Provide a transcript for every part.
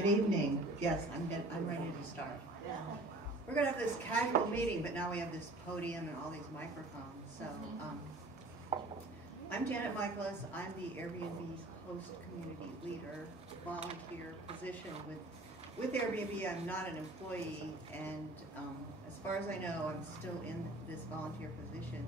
Good evening. Yes, I'm ready to start. We're going to have this casual meeting, but now we have this podium and all these microphones. So I'm Janet Michaelis. I'm the Airbnb host community leader, volunteer position with Airbnb. I'm not an employee, and as far as I know, I'm still in this volunteer position.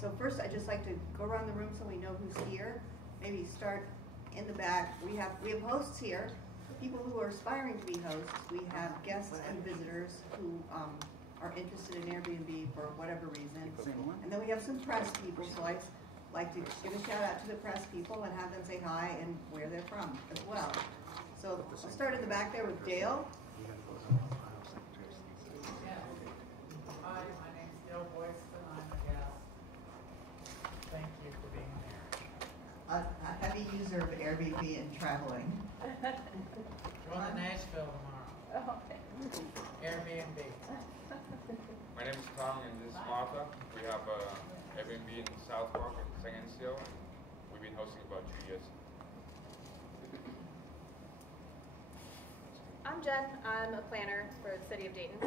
So first, I'd just like to go around the room so we know who's here. Maybe start in the back. We have hosts here, people who are aspiring to be hosts. We have guests and visitors who are interested in Airbnb for whatever reason. And then we have some press people, so I'd like to give a shout out to the press people and have them say hi and where they're from as well. So I'll start in the back there with Dale. Hi, my name's Dale Boyston. I'm a guest. Thank you for being here. A heavy user of Airbnb and traveling. Going to Nashville tomorrow. Airbnb. My name is Tom and this is Martha. We have Airbnb in South Park and St. Anselmo, and we've been hosting about 2 years. I'm Jen. I'm a planner for the City of Dayton.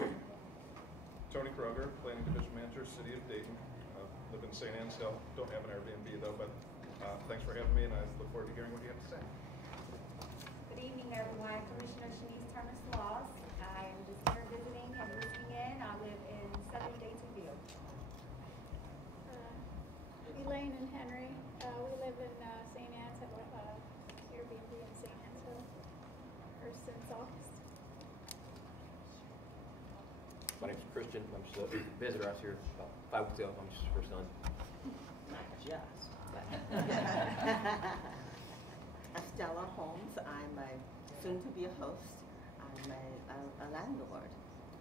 Tony Kroger, Planning Division Manager, City of Dayton. Live in St. Anselmo. Don't have an Airbnb though, but thanks for having me, and I look forward to hearing what you have to say. Good evening, everyone. Commissioner Shanice Thomas-Laws. I'm just here visiting and listening in. I live in Southern Daytonville. Elaine and Henry. We live in St. Anne's, have Airbnb in St. Anne's or since August. My name's Christian. I'm just a visitor. I was here about 5 weeks ago. I'm just her son. Not just. Estella Holmes. I'm a soon-to-be a host. I'm a landlord,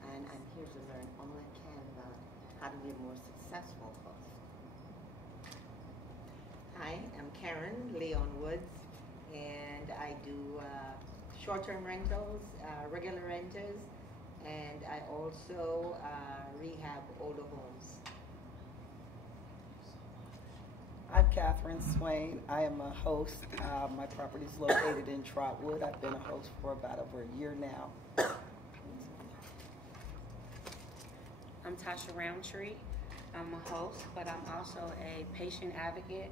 and I'm here to learn all I can about how to be a more successful host. Hi, I'm Karen Leon Woods, and I do short-term rentals, regular renters, and I also rehab older homes. I'm Catherine Swain. I am a host. My property is located in Trotwood. I've been a host for about over a year now. I'm Tasha Roundtree. I'm a host, but I'm also a patient advocate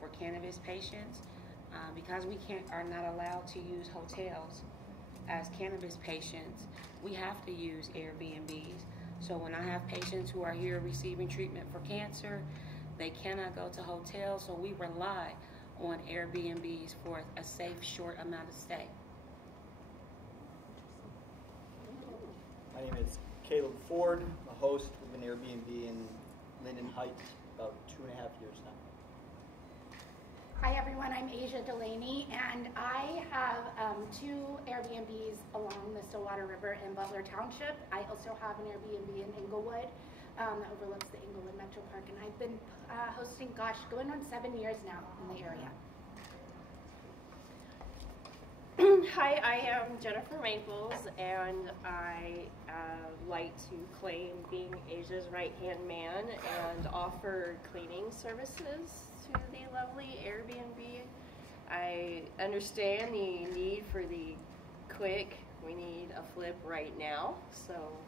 for cannabis patients. Because we are not allowed to use hotels as cannabis patients, we have to use Airbnbs. So when I have patients who are here receiving treatment for cancer, they cannot go to hotels, so we rely on Airbnbs for a safe, short amount of stay. My name is Caleb Ford. I'm a host with an Airbnb in Linden Heights, about 2.5 years now. Hi everyone, I'm Asia Delaney, and I have 2 Airbnbs along the Stillwater River in Butler Township. I also have an Airbnb in Inglewood that overlooks the Inglewood Metro Park, and I've been hosting, going on 7 years now in the area. Hi, I am Jennifer Maples, and I like to claim being Asia's right-hand man and offer cleaning services to the lovely Airbnb. I understand the need for the quick, we need a flip right now, so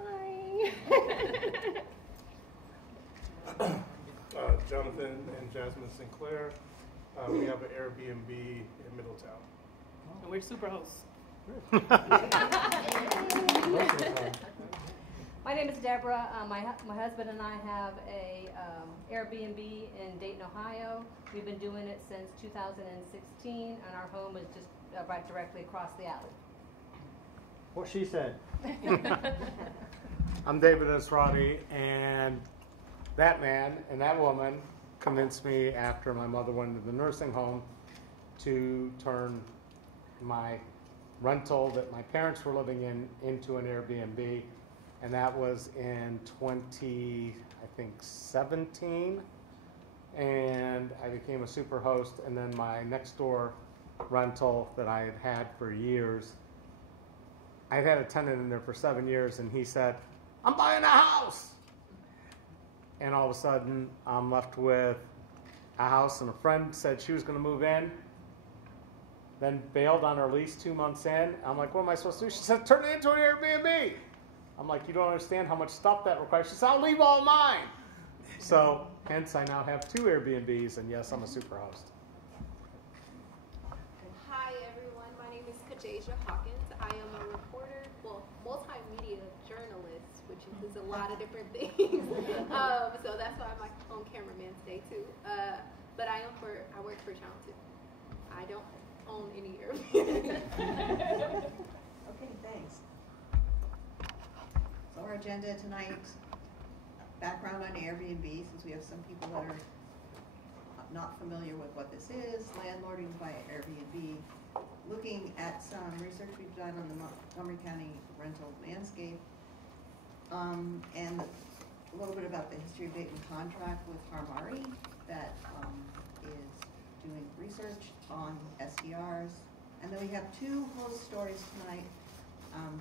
hi. Jonathan and Jasmine Sinclair. We have an Airbnb in Middletown. And we're super hosts. My name is Deborah. My husband and I have a Airbnb in Dayton, Ohio. We've been doing it since 2016, and our home is just right directly across the alley. What she said. I'm David Esrati, and that man and that woman convinced me after my mother went into the nursing home to turn my rental that my parents were living in into an Airbnb, and that was in 2017, and I became a super host. And then my next door rental that I had had for years, I'd had a tenant in there for 7 years, and he said, "I'm buying a house." And all of a sudden, I'm left with a house, and a friend said she was going to move in. then bailed on her lease 2 months in. I'm like, what am I supposed to do? She said, turn it into an Airbnb. I'm like, you don't understand how much stuff that requires. She said, I'll leave all mine. So, hence, I now have 2 Airbnbs, and yes, I'm a superhost. Hi everyone, my name is Kajasia Hawkins. I am a reporter, well, multimedia journalist, which includes a lot of different things. So that's why I'm like on cameraman today too. But I work for Channel 2. I don't own any Airbnb. Okay, thanks. So our agenda tonight, background on Airbnb, since we have some people that are not familiar with what this is, landlording by Airbnb, looking at some research we've done on the Montgomery County rental landscape, and a little bit about the history of Dayton contract with Hamari that is doing research on SDRs. And then we have 2 host stories tonight.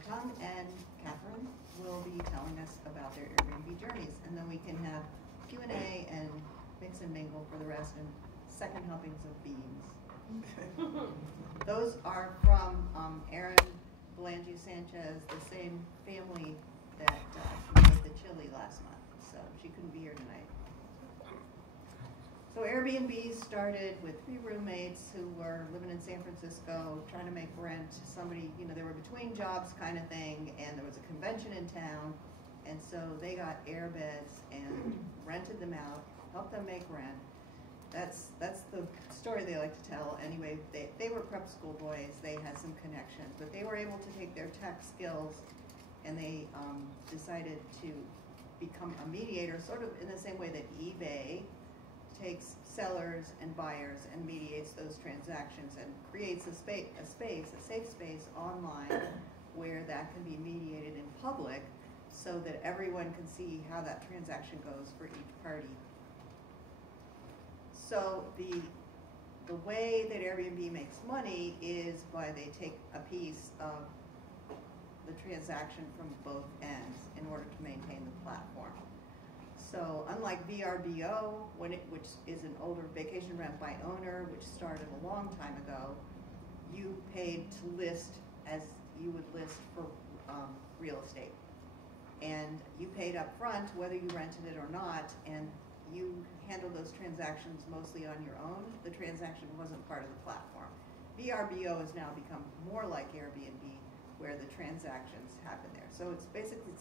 Tom and Catherine will be telling us about their Airbnb journeys, and then we can have Q&A and mix and mingle for the rest and second helpings of beans. Those are from Erin Belangi Sanchez, the same family that made the chili last month, so she couldn't be here tonight. So Airbnb started with 3 roommates who were living in San Francisco, trying to make rent. Somebody, they were between jobs kind of thing, and there was a convention in town, and so they got air beds and rented them out, helped them make rent. That's the story they like to tell. Anyway, they were prep school boys. They had some connections, but they were able to take their tech skills, and they decided to become a mediator, sort of in the same way that eBay takes sellers and buyers and mediates those transactions and creates a safe space online where that can be mediated in public so that everyone can see how that transaction goes for each party. So the way that Airbnb makes money is by they take a piece of the transaction from both ends in order to maintain the platform. So unlike VRBO, which is an older vacation rent by owner, which started a long time ago, you paid to list as you would list for real estate. And you paid up front whether you rented it or not, and you handled those transactions mostly on your own. The transaction wasn't part of the platform. VRBO has now become more like Airbnb, where the transactions happen there. So it's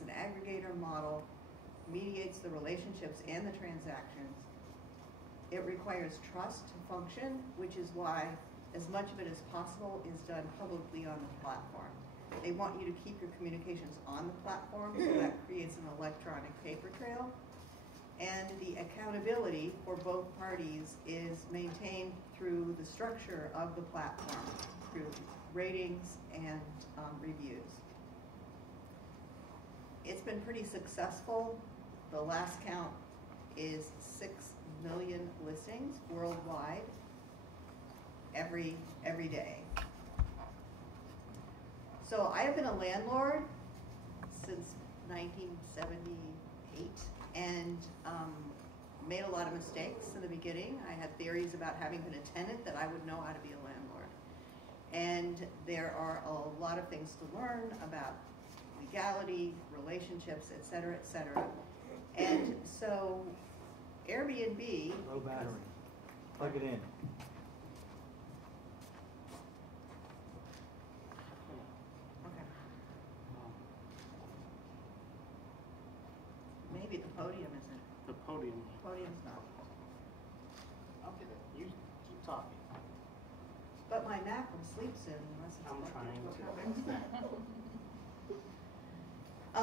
an aggregator model, mediates the relationships and the transactions. It requires trust to function, which is why as much of it as possible is done publicly on the platform. They want you to keep your communications on the platform, so that creates an electronic paper trail. And the accountability for both parties is maintained through the structure of the platform, through ratings and reviews. It's been pretty successful. The last count is 6 million listings worldwide every day. So I have been a landlord since 1978 and made a lot of mistakes in the beginning. I had theories about having been a tenant that I would know how to be a landlord. And there are a lot of things to learn about legality, relationships, et cetera, et cetera. And so Airbnb... Low battery. Plug it in. Okay. Maybe the podium isn't. The podium. Podium's not. I'll get it. You keep talking. But my Mac will sleep soon unless it's I'm plugged trying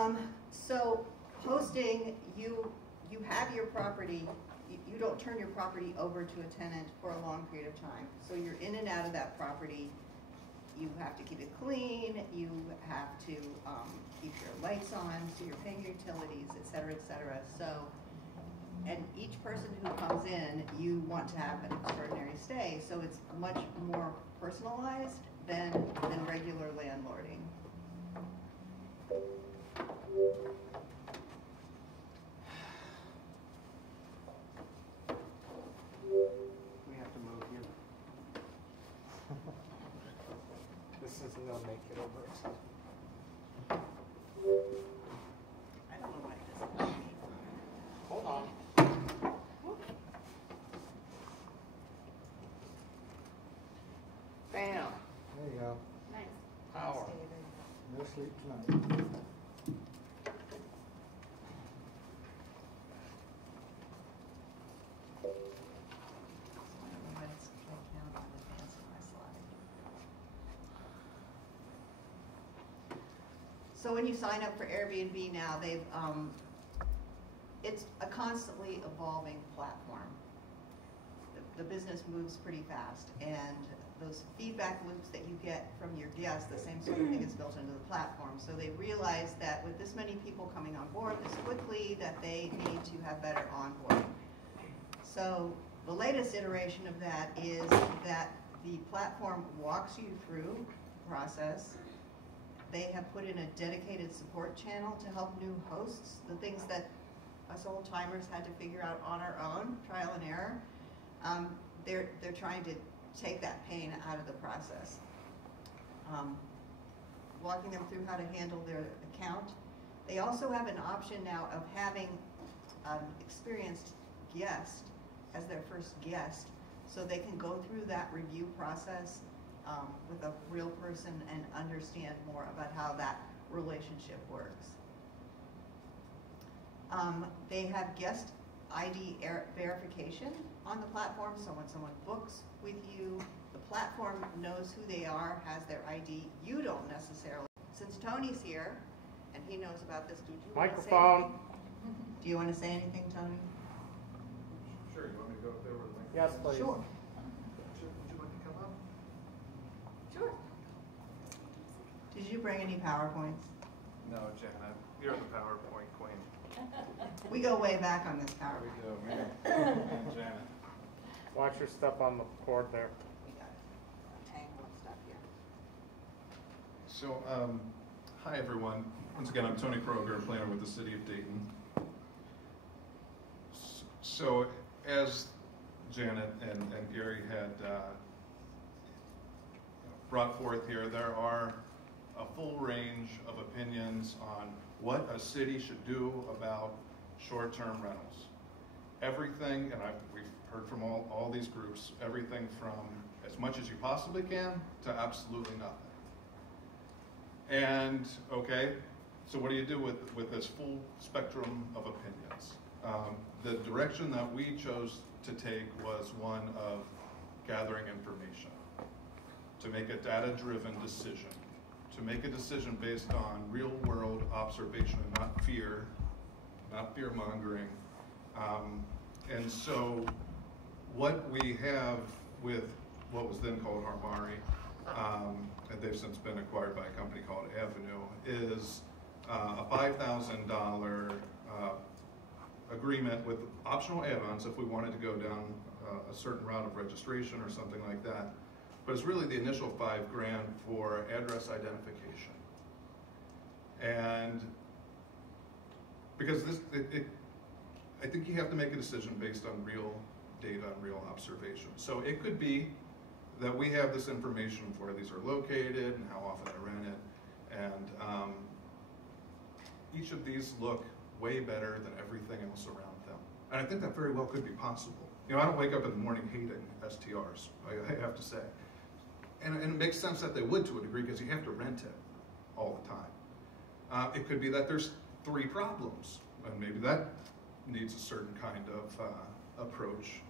into it. So hosting, you have your property, you don't turn your property over to a tenant for a long period of time. So you're in and out of that property. You have to keep it clean, you have to keep your lights on, so you're paying your utilities, et cetera, et cetera. So, and each person who comes in, you want to have an extraordinary stay, so it's much more personalized than regular landlording. We have to move here. This isn't gonna make it over. I don't know why it doesn't. Hold on. Bam. There you go. Nice. Power. No sleep tonight. So when you sign up for Airbnb now, it's a constantly evolving platform. The business moves pretty fast, and those feedback loops that you get from your guests, the same sort of thing is built into the platform. So they realize that with this many people coming on board this quickly, that they need to have better onboarding. So the latest iteration of that is that the platform walks you through the process. They have put in a dedicated support channel to help new hosts, the things that us old timers had to figure out on our own, trial and error. They're trying to take that pain out of the process. Walking them through how to handle their account. They also have an option now of having an experienced guest as their first guest, so they can go through that review process with a real person and understand more about how that relationship works. They have guest ID verification on the platform, so when someone books with you, the platform knows who they are, has their ID. You don't necessarily. Since Tony's here, and he knows about this, do you want to say Microphone. anything? Do you want to say anything, Tony? Sure, you want me to go up there with the microphone? Yes, please. Sure. Would you like to come up? Sure. Did you bring any PowerPoints? No, Janet, you're the PowerPoint queen. We go way back on this PowerPoint. We go, man. Janet. Watch your stuff on the cord there. We got tangled stuff here. So, hi everyone. Once again, I'm Tony Kroger, planner with the City of Dayton. So, as Janet and Gary had brought forth here, there are a full range of opinions on what a city should do about short-term rentals. Everything, and we've heard from all these groups, everything from as much as you possibly can to absolutely nothing. And, okay, so what do you do with this full spectrum of opinions? The direction that we chose to take was one of gathering information, to make a data-driven decision, to make a decision based on real-world observation and not fear, not fear-mongering. And so what we have with what was then called Hamari, and they've since been acquired by a company called Avenu, is a $5,000 agreement with optional add-ons if we wanted to go down a certain route of registration or something like that. But it's really the initial $5,000 for address identification. And because I think you have to make a decision based on real data and real observation. So it could be that we have this information of where these are located and how often they're rented, and each of these look way better than everything else around them. And I think that very well could be possible. You know, I don't wake up in the morning hating STRs, I have to say. And it makes sense that they would to a degree because you have to rent it all the time. It could be that there's 3 problems, and maybe that needs a certain kind of approach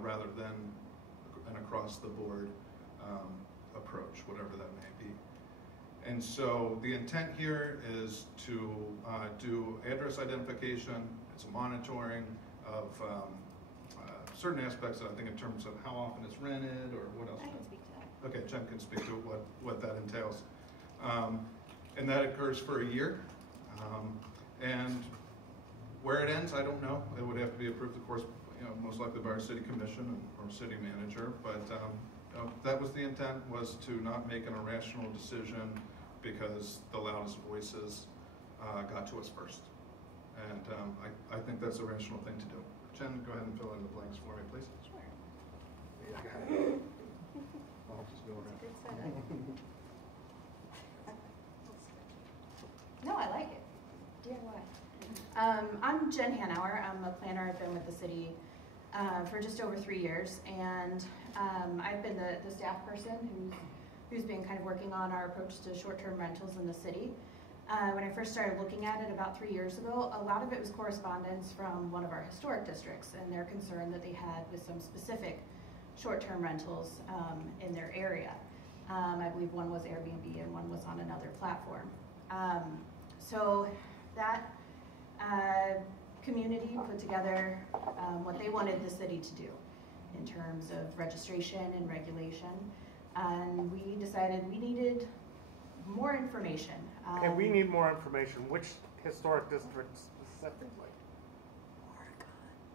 rather than an across-the-board approach, whatever that may be. And so the intent here is to do address identification. It's a monitoring of certain aspects, I think, in terms of how often it's rented or what else. I can speak to that. Okay, Jen can speak to what that entails. And that occurs for a year. And where it ends, I don't know. It would have to be approved, of course, most likely by our city commission or city manager. But that was the intent, was to not make an irrational decision because the loudest voices got to us first. And I think that's a rational thing to do. Jen, go ahead and fill in the blanks for me, please. Sure. Yeah, I got it. I'll just go around. Good setup. I'm Jen Hanauer. I'm a planner. I've been with the city for just over 3 years, and I've been the staff person who's been kind of working on our approach to short-term rentals in the city. When I first started looking at it about 3 years ago, a lot of it was correspondence from one of our historic districts and their concern that they had with some specific short-term rentals in their area. I believe one was Airbnb and one was on another platform. So that community put together what they wanted the city to do in terms of registration and regulation. And we decided we needed more information. Okay, we need more information. Which historic district specifically?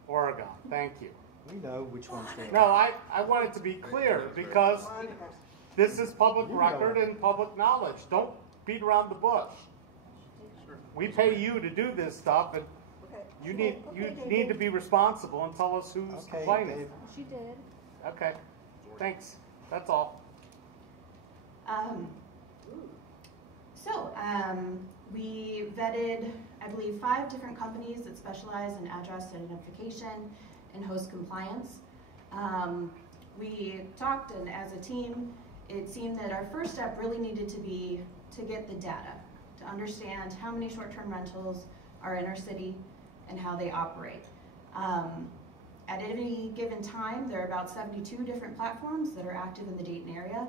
Oregon. Thank you. We know which ones they are. No, I want it to be clear because this is public record and public knowledge. Don't beat around the bush. We pay you to do this stuff, and you need to be responsible and tell us who's complaining. She did. Okay, thanks. That's all. We vetted, I believe, 5 different companies that specialize in address identification and host compliance. We talked, and as a team, it seemed that our first step really needed to be to get the data, to understand how many short-term rentals are in our city and how they operate. At any given time, there are about 72 different platforms that are active in the Dayton area.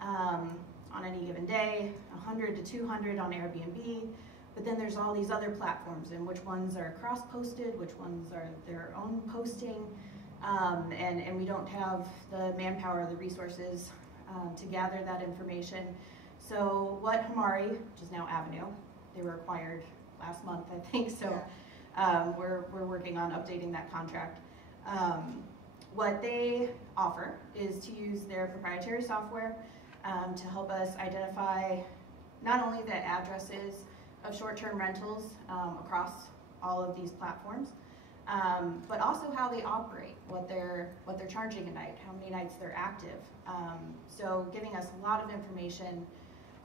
On any given day, 100 to 200 on Airbnb, but then there's all these other platforms and which ones are cross-posted, which ones are their own posting, and we don't have the manpower or the resources to gather that information. So what Hamari, which is now Avenu, they were acquired last month, I think, so we're working on updating that contract. What they offer is to use their proprietary software to help us identify not only the addresses of short-term rentals across all of these platforms, but also how they operate, what they're charging a night, how many nights they're active. So giving us a lot of information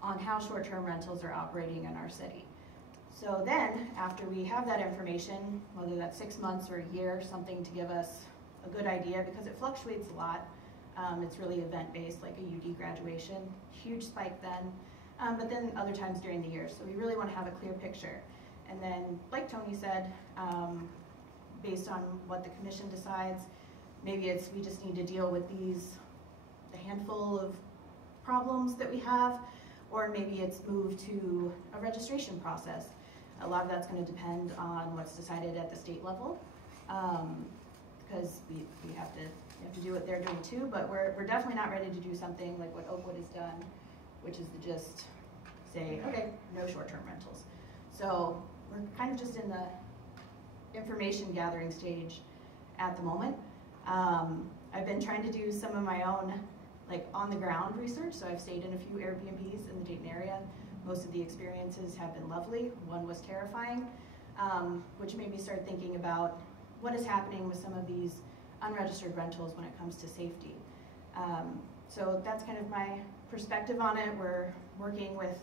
on how short-term rentals are operating in our city. So then, after we have that information, whether that's 6 months or a year, something to give us a good idea, because it fluctuates a lot. It's really event-based, like a UD graduation, huge spike then, but then other times during the year. So we really want to have a clear picture. And then, like Tony said, based on what the commission decides, maybe we just need to deal with the handful of problems that we have, or maybe it's moved to a registration process. A lot of that's going to depend on what's decided at the state level, because we have to do what they're doing too, but we're definitely not ready to do something like what Oakwood has done, which is to just say, okay, no short-term rentals. So we're kind of just in the information gathering stage at the moment. I've been trying to do some of my own like on-the-ground research, so I've stayed in a few Airbnbs in the Dayton area. Most of the experiences have been lovely. One was terrifying, which made me start thinking about what is happening with some of these unregistered rentals when it comes to safety. So that's kind of my perspective on it. We're working with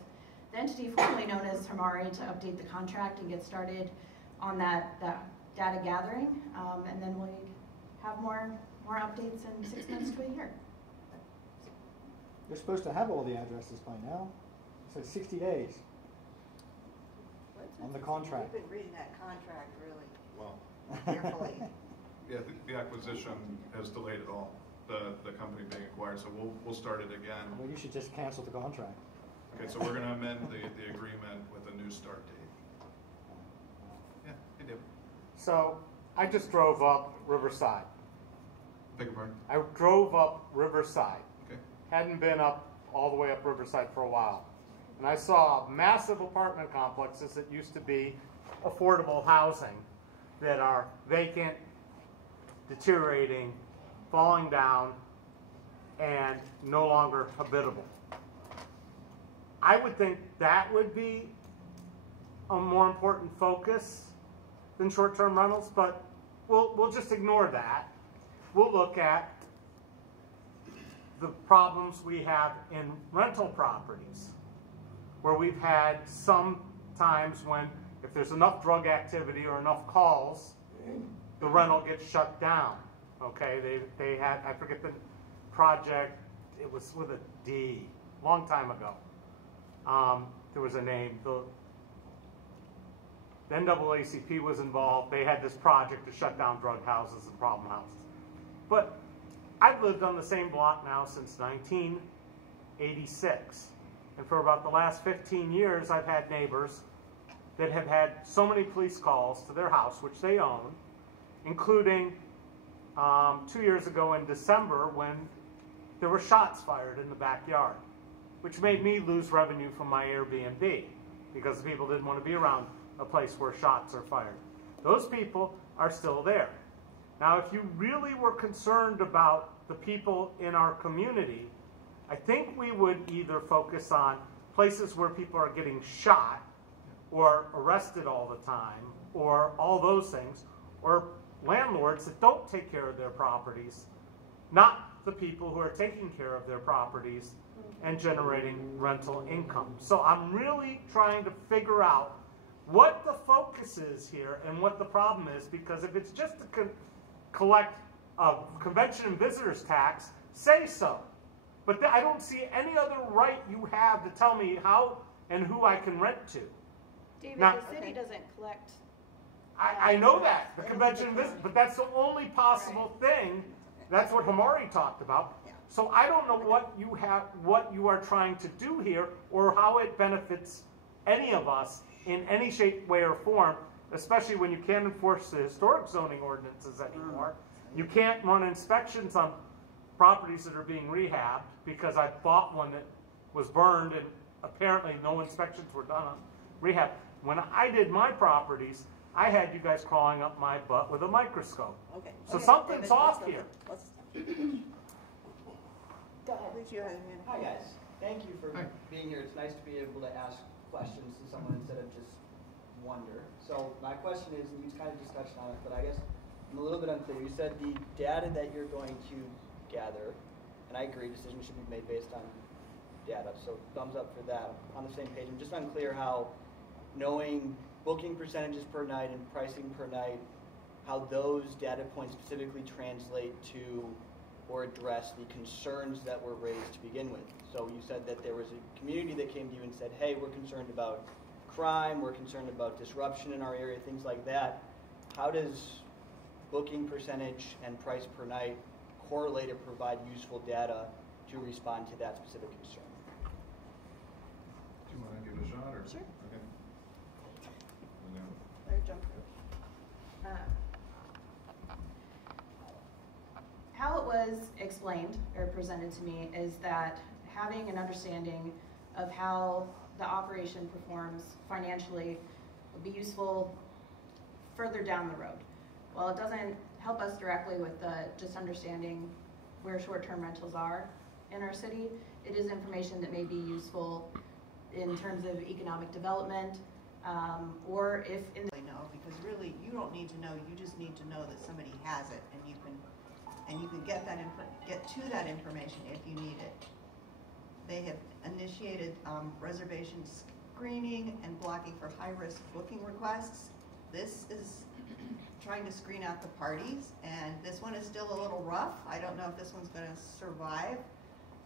the entity formerly known as Hamari to update the contract and get started on that data gathering, and then we'll have more updates in 6 months to a year. You're supposed to have all the addresses by now. It says 60 days on the contract. We've been reading that contract really Well, carefully. yeah, the acquisition has delayed it all, the company being acquired, so we'll start it again. Well, you should just cancel the contract. Okay, so we're going to amend the agreement with a new start date. Yeah, I do. So I just drove up Riverside. Beg your pardon? I drove up Riverside. Okay. Hadn't been up all the way up Riverside for a while. And I saw massive apartment complexes that used to be affordable housing that are vacant, deteriorating, falling down, and no longer habitable. I would think that would be a more important focus than short-term rentals, but we'll just ignore that. We'll look at the problems we have in rental properties, where we've had some times when if there's enough drug activity or enough calls, the rental gets shut down. Okay, they had, I forget the project, it was with a D, long time ago. There was a name. The NAACP was involved. They had this project to shut down drug houses and problem houses. But I've lived on the same block now since 1986. And for about the last 15 years, I've had neighbors that have had so many police calls to their house, which they own, including 2 years ago in December when there were shots fired in the backyard, which made me lose revenue from my Airbnb because people didn't want to be around a place where shots are fired. Those people are still there. Now, if you really were concerned about the people in our community, I think we would either focus on places where people are getting shot or arrested all the time or all those things, or landlords that don't take care of their properties, not the people who are taking care of their properties and generating rental income. So I'm really trying to figure out what the focus is here and what the problem is, because if it's just to collect a convention and visitors tax, say so. But I don't see any other right you have to tell me how and who I can rent to. David, Now, the city doesn't collect. I know that, the convention and visitors, but that's the only possible thing. That's what Hamari talked about. So I don't know what you are trying to do here, or how it benefits any of us in any shape, way, or form, especially when you can't enforce the historic zoning ordinances anymore. You can't run inspections on properties that are being rehabbed, because I bought one that was burned and apparently no inspections were done on rehab. When I did my properties, I had you guys crawling up my butt with a microscope. Okay. So something's off here. Go ahead. Hi guys, thank you for being here. It's nice to be able to ask questions to someone instead of just wonder. So my question is, and you kind of just touched on it, but I guess I'm a little bit unclear. You said the data that you're going to gather, and I agree, decisions should be made based on data, so thumbs up for that. On the same page, I'm just unclear how knowing booking percentages per night and pricing per night, how those data points specifically translate to or address the concerns that were raised to begin with. So you said that there was a community that came to you and said, hey, we're concerned about crime, we're concerned about disruption in our area, things like that. How does booking percentage and price per night correlate or provide useful data to respond to that specific concern? Do you want to give it a shot? Or? Sure. Okay. Larry, jump through. How it was explained or presented to me is that having an understanding of how the operation performs financially would be useful further down the road. While it doesn't help us directly with just understanding where short-term rentals are in our city, it is information that may be useful in terms of economic development, or if in know, because really you don't need to know, you just need to know that somebody has it, and you can get to that information if you need it. They have initiated reservation screening and blocking for high-risk booking requests. This is trying to screen out the parties, and this one is still a little rough. I don't know if this one's going to survive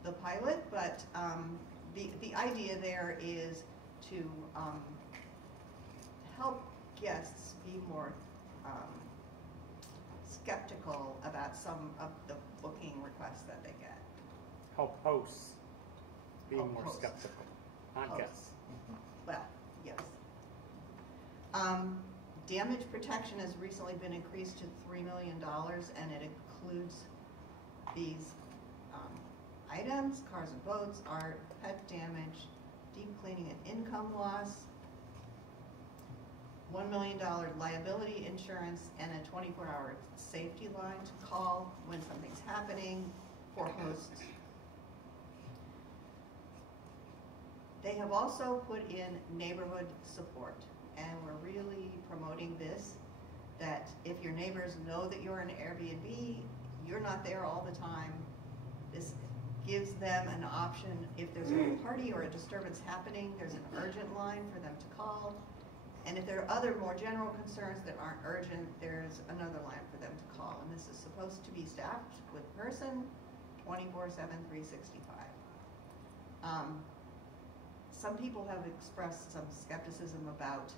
the pilot, but the idea there is to help guests be more skeptical about some of the booking requests that they get. Help hosts be Help more hosts. skeptical, not guests. Well, yes. Damage protection has recently been increased to $3 million, and it includes these items: cars and boats, art, pet damage, deep cleaning and income loss, $1 million liability insurance, and a 24-hour safety line to call when something's happening for hosts. They have also put in neighborhood support, and we're really promoting this, that if your neighbors know that you're an Airbnb, you're not there all the time. This gives them an option. If there's a party or a disturbance happening, there's an urgent line for them to call. And if there are other more general concerns that aren't urgent, there's another line for them to call. And this is supposed to be staffed with person 24/7, 365. Some people have expressed some skepticism about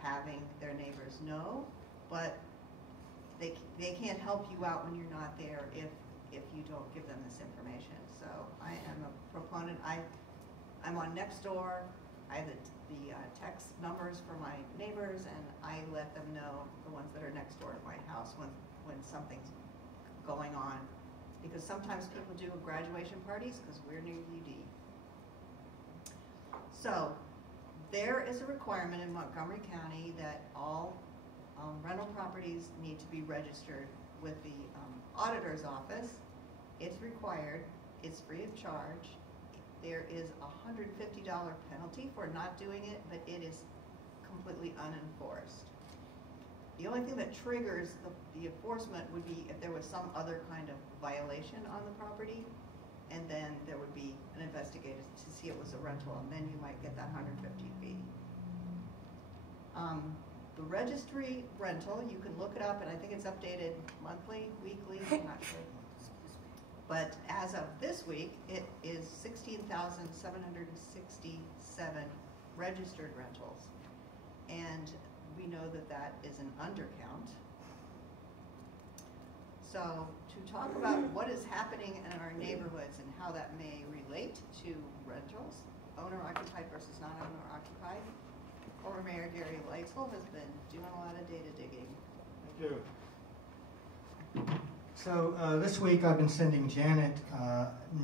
having their neighbors know, but they can't help you out when you're not there if you don't give them this information. So I am a proponent. I'm on Nextdoor. I have the text numbers for my neighbors, and I let them know, the ones that are next door to my house, when something's going on. Because sometimes people do graduation parties because we're near UD. So there is a requirement in Montgomery County that all rental properties need to be registered with the auditor's office. It's required. It's free of charge. There is a $150 penalty for not doing it, but it is completely unenforced. The only thing that triggers the enforcement would be if there was some other kind of violation on the property, and then there would be an investigator to see it was a rental, and then you might get that $150 fee. The registry rental, you can look it up, and I think it's updated monthly, weekly, I'm not sure. But as of this week, it is 16,767 registered rentals. And we know that that is an undercount. So to talk about what is happening in our neighborhoods and how that may relate to rentals, owner-occupied versus non-owner-occupied, former Mayor Gary Lightsville has been doing a lot of data digging. Thank you. So this week I've been sending Janet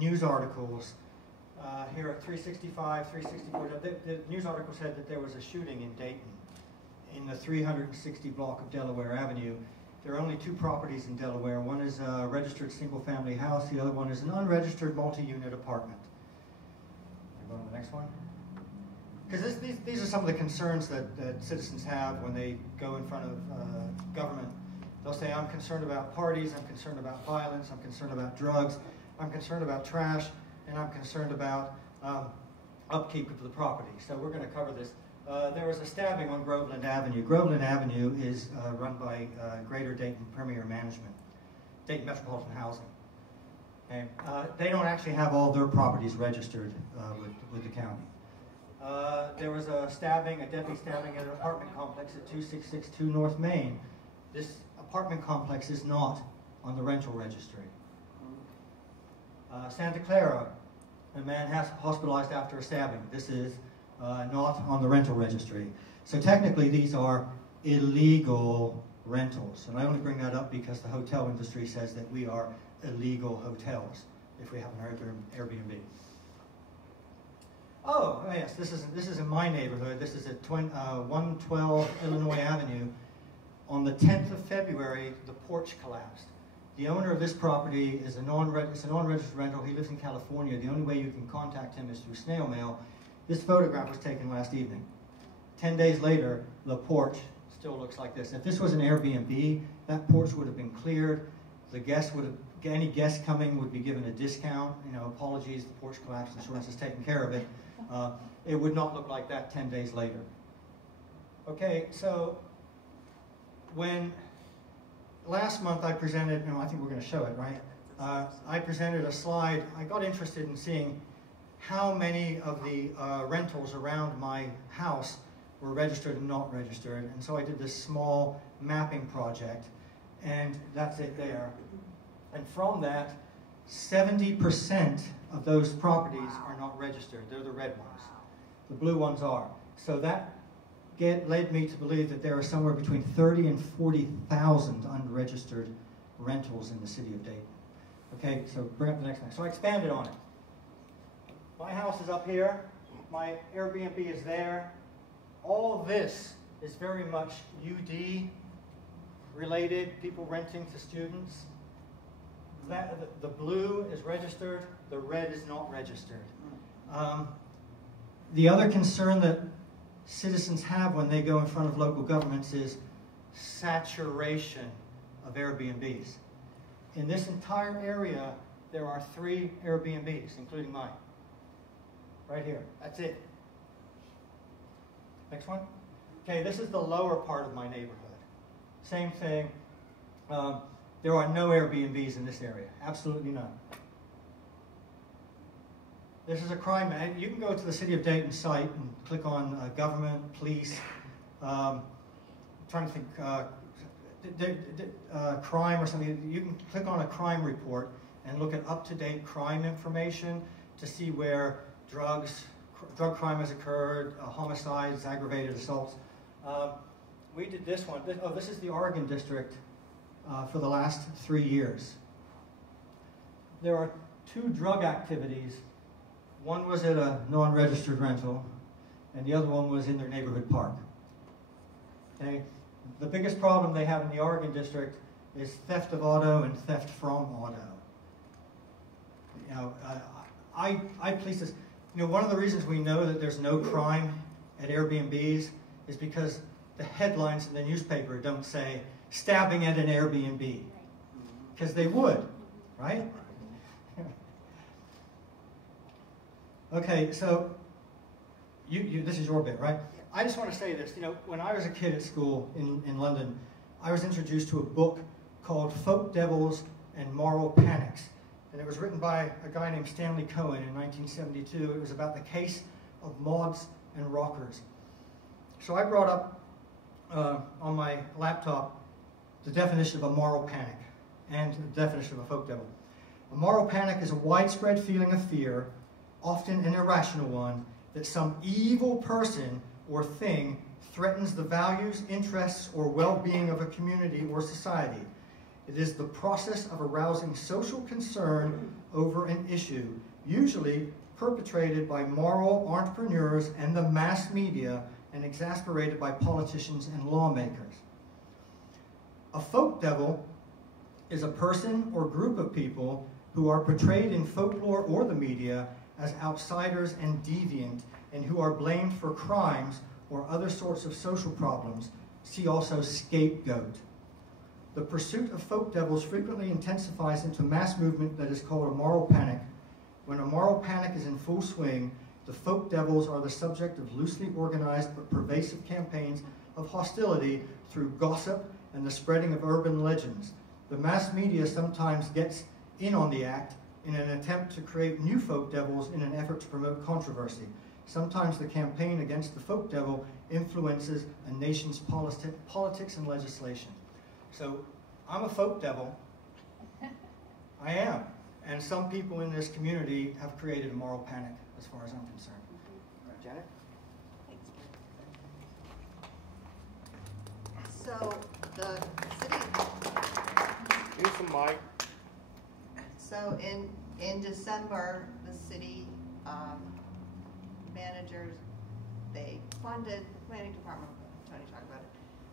news articles here at 365, 364. The news article said that there was a shooting in Dayton in the 360 block of Delaware Avenue. There are only two properties in Delaware. One is a registered single-family house. The other one is an unregistered multi-unit apartment. Can we go on to the next one? Because these are some of the concerns that citizens have when they go in front of government. They'll say, I'm concerned about parties, I'm concerned about violence, I'm concerned about drugs, I'm concerned about trash, and I'm concerned about upkeep of the property. So we're going to cover this. There was a stabbing on Groveland Avenue. Groveland Avenue is run by Greater Dayton Premier Management, Dayton Metropolitan Housing. Okay. They don't actually have all their properties registered with the county. There was a deadly stabbing at an apartment complex at 2662 North Main. This apartment complex is not on the rental registry. Santa Clara, a man hospitalized after a stabbing. This is not on the rental registry. So technically these are illegal rentals. And I only bring that up because the hotel industry says that we are illegal hotels if we have an Airbnb. Oh yes, this is in my neighborhood. This is at 112 Illinois Avenue. On the 10th of February, the porch collapsed. The owner of this property is a non-registered rental. He lives in California. The only way you can contact him is through snail mail. This photograph was taken last evening. 10 days later, the porch still looks like this. If this was an Airbnb, that porch would have been cleared. Any guest coming would be given a discount. You know, apologies, the porch collapsed, insurance has taken care of it. It would not look like that 10 days later. Okay, so when last month I presented, I think we're going to show it, right? I presented a slide. I got interested in seeing how many of the rentals around my house were registered and not registered. And so I did this small mapping project, and that's it there. And from that, 70% of those properties are not registered. They're the red ones. The blue ones are. So that led me to believe that there are somewhere between 30 and 40,000 unregistered rentals in the city of Dayton. Okay, so bring up the next one. So I expanded on it. My house is up here. My Airbnb is there. All of this is very much UD related, people renting to students. The blue is registered, the red is not registered. The other concern that citizens have when they go in front of local governments is saturation of Airbnbs. In this entire area, there are 3 Airbnbs, including mine. Right here. That's it. Next one. Okay, this is the lower part of my neighborhood. Same thing. There are no Airbnbs in this area. Absolutely none. This is a crime. You can go to the City of Dayton site and click on government, police. I'm trying to think, crime or something. You can click on a crime report and look at up-to-date crime information to see where drug crime has occurred, homicides, aggravated assaults. We did this one. This is the Oregon district for the last 3 years. There are 2 drug activities. One was at a non-registered rental, and the other one was in their neighborhood park. Okay? The biggest problem they have in the Oregon district is theft of auto and theft from auto. You know, I police this. You know, one of the reasons we know that there's no crime at Airbnbs is because the headlines in the newspaper don't say stabbing at an Airbnb, because they would, right? Okay, so this is your bit, right? I just want to say this. You know, when I was a kid at school in London, I was introduced to a book called Folk Devils and Moral Panics. And it was written by a guy named Stanley Cohen in 1972. It was about the case of moths and rockers. So I brought up on my laptop the definition of a moral panic and the definition of a folk devil. A moral panic is a widespread feeling of fear, often an irrational one, that some evil person or thing threatens the values, interests, or well-being of a community or society. It is the process of arousing social concern over an issue, usually perpetrated by moral entrepreneurs and the mass media and exasperated by politicians and lawmakers. A folk devil is a person or group of people who are portrayed in folklore or the media as outsiders and deviant, and who are blamed for crimes or other sorts of social problems. See also scapegoat. The pursuit of folk devils frequently intensifies into mass movement that is called a moral panic. When a moral panic is in full swing, the folk devils are the subject of loosely organized but pervasive campaigns of hostility through gossip and the spreading of urban legends. The mass media sometimes gets in on the act in an attempt to create new folk devils in an effort to promote controversy. Sometimes the campaign against the folk devil influences a nation's politics and legislation. So I'm a folk devil. I am. And some people in this community have created a moral panic as far as I'm concerned. Janet? So the city. Need some mic. So in December, the city managers, they funded the planning department. Tony talked about it,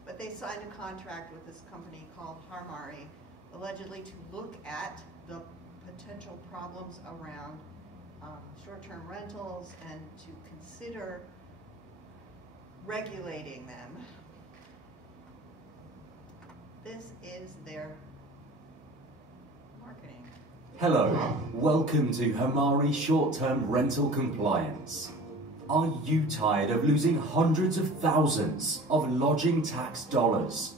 but they signed a contract with this company called Hamari, allegedly to look at the potential problems around short-term rentals and to consider regulating them. This is their marketing. Hello, welcome to Hamari Short-Term Rental Compliance. Are you tired of losing hundreds of thousands of lodging tax dollars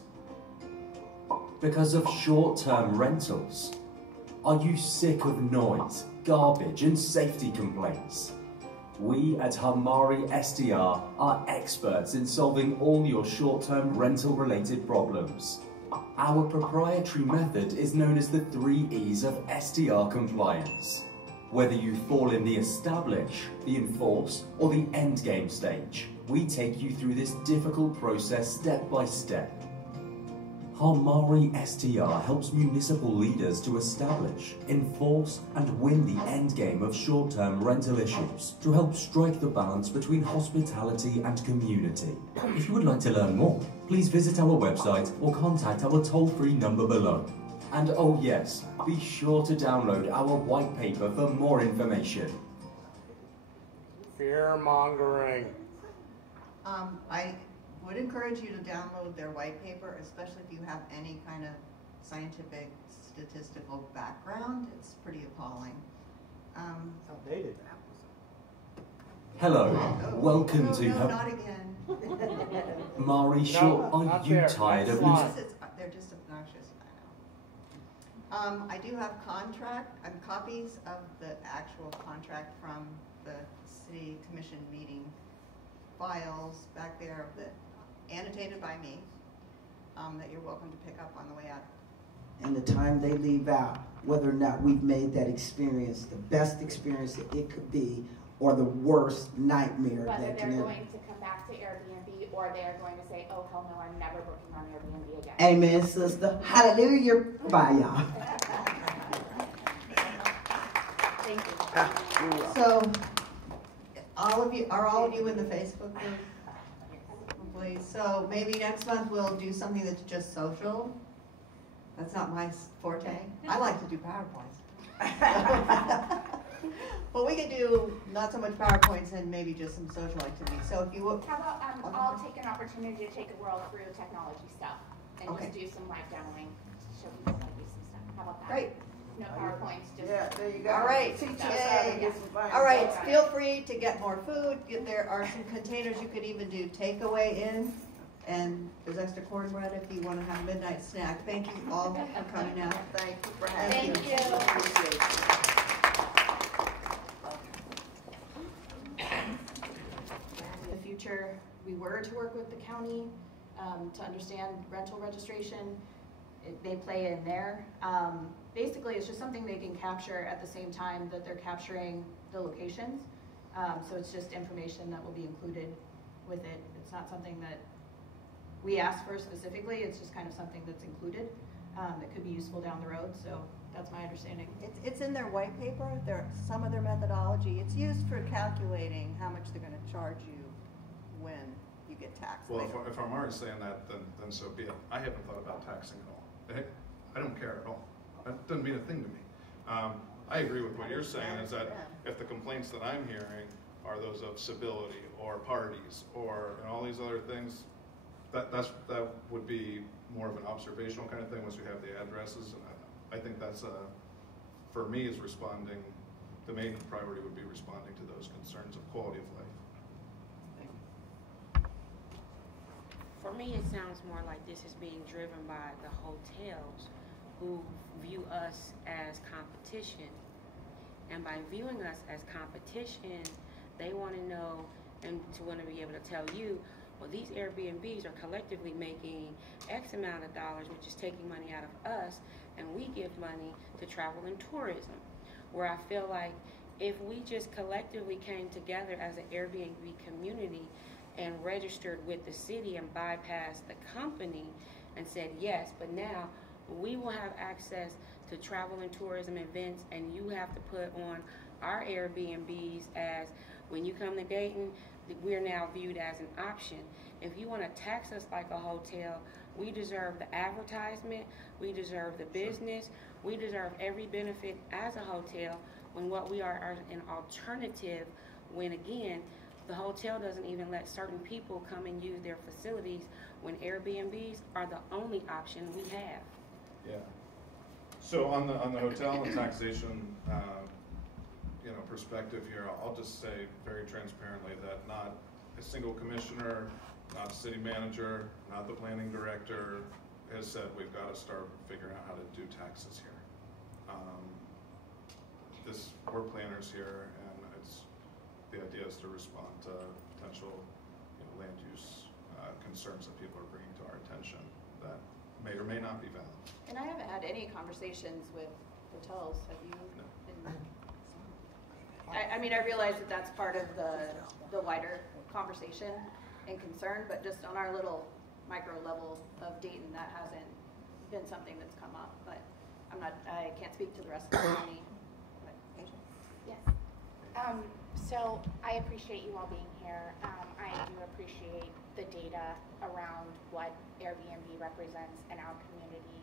because of short-term rentals? Are you sick of noise, garbage and safety complaints? We at Hamari STR are experts in solving all your short-term rental related problems. Our proprietary method is known as the 3 E's of STR compliance. Whether you fall in the establish, the enforce, or the endgame stage, we take you through this difficult process step by step. Hamari STR helps municipal leaders to establish, enforce, and win the endgame of short-term rental issues to help strike the balance between hospitality and community. If you would like to learn more, please visit our website or contact our toll-free number below. And oh yes, be sure to download our white paper for more information. Fear-mongering. I would encourage you to download their white paper, especially if you have any kind of scientific statistical background. It's pretty appalling. Outdated. Hello, welcome to not again. Hamari Short, are not you there. tired of Next losing? slide. They're just obnoxious, I know. I do have copies of the actual contract from the city commission meeting files back there that annotated by me, that you're welcome to pick up on the way out. And the time they leave out, whether or not we've made that experience the best experience that it could be, or the worst nightmare Whether that they're can ever. going to come back to Airbnb or they're going to say, oh, hell no, I'm never booking on Airbnb again. Amen, sister. Hallelujah. Bye, y'all. Thank you. So, are all of you in the Facebook group? Please. So maybe next month we'll do something that's just social. That's not my forte. I like to do PowerPoints. But we could do not so much PowerPoints and maybe just some social activities. So if you would. How about I'll take an opportunity to take a whirl through technology stuff and Okay. just do some live demoing, show people how to do some stuff. How about that? Great. No PowerPoints, just Yeah, there you go. All right. Teach us how to Yay. get some fun. All right. Feel free to get more food. There are some containers you could even do takeaway in. And there's extra cornbread if you want to have a midnight snack. Thank you all for coming out. Thank you for having Thank us. you. Appreciate it. In the future, we were to work with the county to understand rental registration. They play in there. Basically, it's just something they can capture at the same time that they're capturing the locations. So it's just information that will be included with it. It's not something that we asked for specifically. It's just kind of something that's included that could be useful down the road. So that's my understanding. It's in their white paper. Some of their methodology. It's used for calculating how much they're going to charge you when you get taxed. Well, if I'm already saying that, then so be it. I haven't thought about taxing at all. I don't care at all. That doesn't mean a thing to me. I agree with what you're saying, is that if the complaints that I'm hearing are those of civility or parties or all these other things, that would be more of an observational kind of thing once we have the addresses. And I think that's, for me, is responding, the main priority would be responding to those concerns of quality of life. For me, it sounds more like this is being driven by the hotels who view us as competition. And by viewing us as competition, they want to know and to want to be able to tell you, well, these Airbnbs are collectively making X amount of dollars, which is taking money out of us, and we give money to travel and tourism. Where I feel like if we just collectively came together as an Airbnb community and registered with the city and bypassed the company and said yes, but now we will have access to travel and tourism events, and you have to put on our Airbnbs as, when you come to Dayton, we're now viewed as an option. If you want to tax us like a hotel, we deserve the advertisement, we deserve the business, we deserve every benefit as a hotel, when what we are an alternative, when again, the hotel doesn't even let certain people come and use their facilities, when Airbnbs are the only option we have. Yeah. So on the hotel and taxation, perspective here, I'll just say very transparently that not a single commissioner, not city manager, not the planning director has said we've got to start figuring out how to do taxes here. We're planners here, and the idea is to respond to potential land use concerns that people are bringing to our attention that may or may not be valid. And I haven't had any conversations with hotels. Have you? No. I mean, I realize that that's part of the wider conversation and concern, but just on our little micro level of Dayton, that hasn't been something that's come up. But I can't speak to the rest of the county. Yes. So I appreciate you all being here. I do appreciate the data around what Airbnb represents in our community.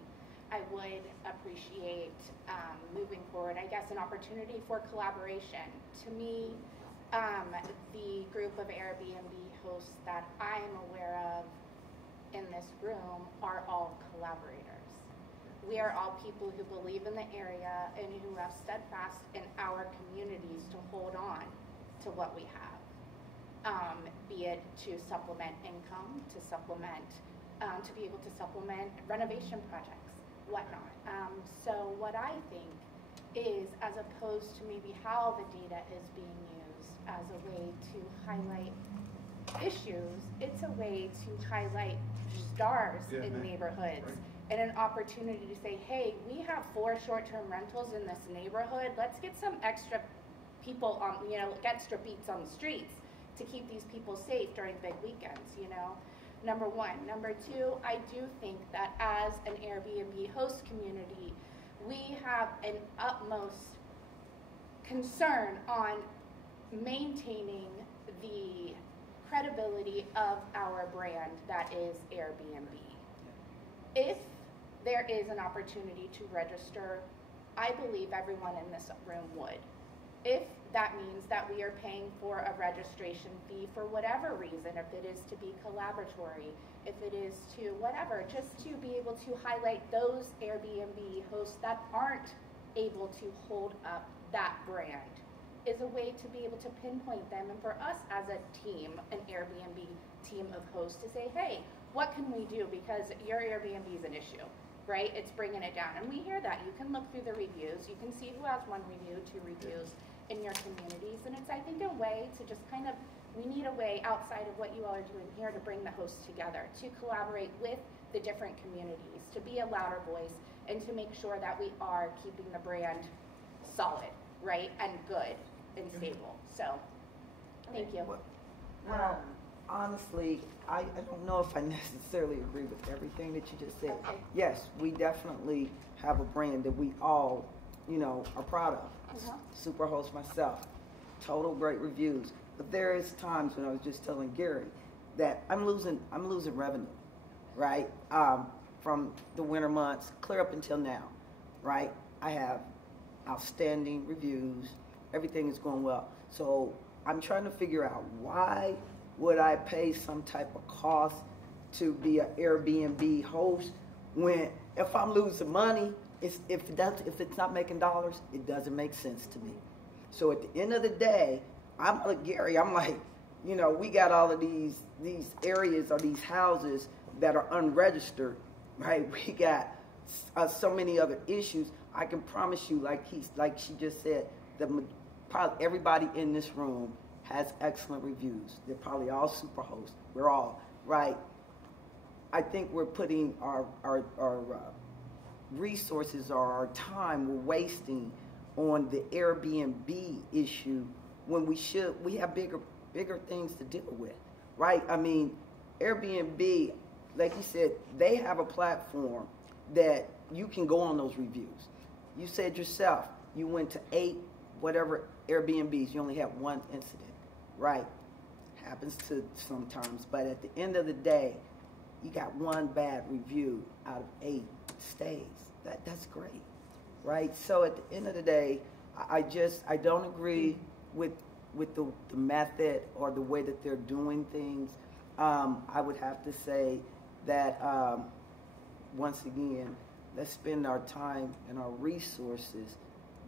I would appreciate moving forward, I guess, an opportunity for collaboration. To me, the group of Airbnb hosts that I am aware of in this room are all collaborators. We are all people who believe in the area and who have steadfast in our communities to hold on to what we have. be it to supplement income, to supplement, to be able to supplement renovation projects, whatnot. So what I think is, as opposed to maybe how the data is being used as a way to highlight issues, it's a way to highlight stars in neighborhoods and an opportunity to say, hey, we have 4 short-term rentals in this neighborhood. Let's get some extra people on, extra beats on the streets to keep these people safe during big weekends, Number one. Number two, I do think that as an Airbnb host community, we have an utmost concern on maintaining the credibility of our brand that is Airbnb. If there is an opportunity to register, I believe everyone in this room would. If that means that we are paying for a registration fee for whatever reason, if it is to be collaboratory, if it is to whatever, just to be able to highlight those Airbnb hosts that aren't able to hold up that brand, is a way to be able to pinpoint them, and for us as a team, an Airbnb team of hosts, to say, hey, what can we do? Because your Airbnb is an issue, right? It's bringing it down. And we hear that. You can look through the reviews. You can see who has 1 review, 2 reviews in your communities. And it's, I think, a way to just kind of, we need a way outside of what you all are doing here to bring the hosts together, to collaborate with the different communities, to be a louder voice, and to make sure that we are keeping the brand solid, right, and good and stable. So, thank you. Well, honestly, I don't know if I necessarily agree with everything that you just said. Okay. Yes, we definitely have a brand that we all, are proud of. Superhost myself, total great reviews. But there is times when I was just telling Gary that I'm losing revenue, right? From the winter months clear up until now, right? I have outstanding reviews. Everything is going well. So I'm trying to figure out, why would I pay some type of cost to be an Airbnb host when, if I'm losing money, if it's not making dollars, it doesn't make sense to me. So at the end of the day, I'm like Gary. I'm like, we got all of these areas or these houses that are unregistered, right? We got so many other issues. I can promise you, like she just said, probably everybody in this room has excellent reviews. They're probably all super hosts. We're all, right? I think we're putting our resources or our time we're wasting on the Airbnb issue when we have bigger things to deal with, right? I mean, Airbnb, like you said, they have a platform that you can go on those reviews. You said yourself, you went to 8 whatever Airbnbs, you only had 1 incident, right? Happens to sometimes, but at the end of the day, you got 1 bad review out of 8 stays. That's great, right? So at the end of the day, I don't agree with the method or the way that they're doing things. I would have to say that once again, let's spend our time and our resources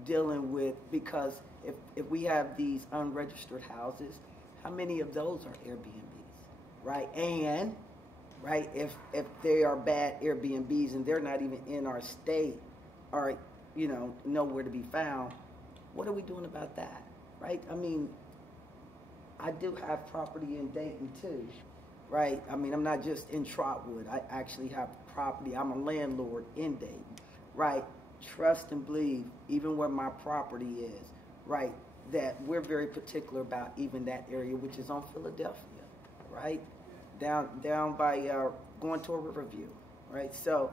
dealing with, because if we have these unregistered houses, how many of those are Airbnbs, right? And right, if they are bad Airbnbs and they're not even in our state or nowhere to be found, what are we doing about that, right? I mean, I do have property in Dayton too, right? I mean, I'm not just in Trotwood. I actually have property. I'm a landlord in Dayton, right? Trust and believe, even where my property is, right, that we're very particular about even that area, which is on Philadelphia, right? Down by going to a Riverview, right? So,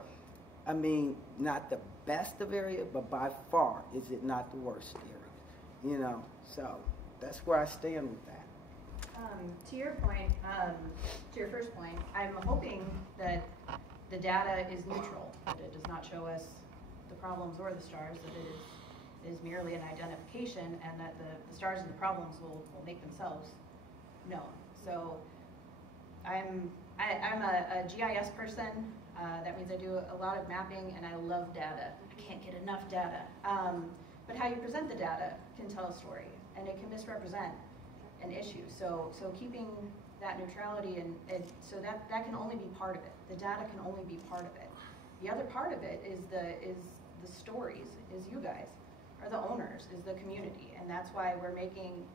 I mean, not the best of area, but by far is it not the worst area, So that's where I stand with that. To your point, to your first point, I'm hoping that the data is neutral, that it does not show us the problems or the stars, that it is merely an identification, and that the stars and the problems will make themselves known. So I'm a GIS person. That means I do a lot of mapping, and I love data. I can't get enough data. But how you present the data can tell a story, and it can misrepresent an issue. So keeping that neutrality and so that can only be part of it. The data can only be part of it. The other part of it is the stories, is you guys, are the owners, is the community, and that's why we're making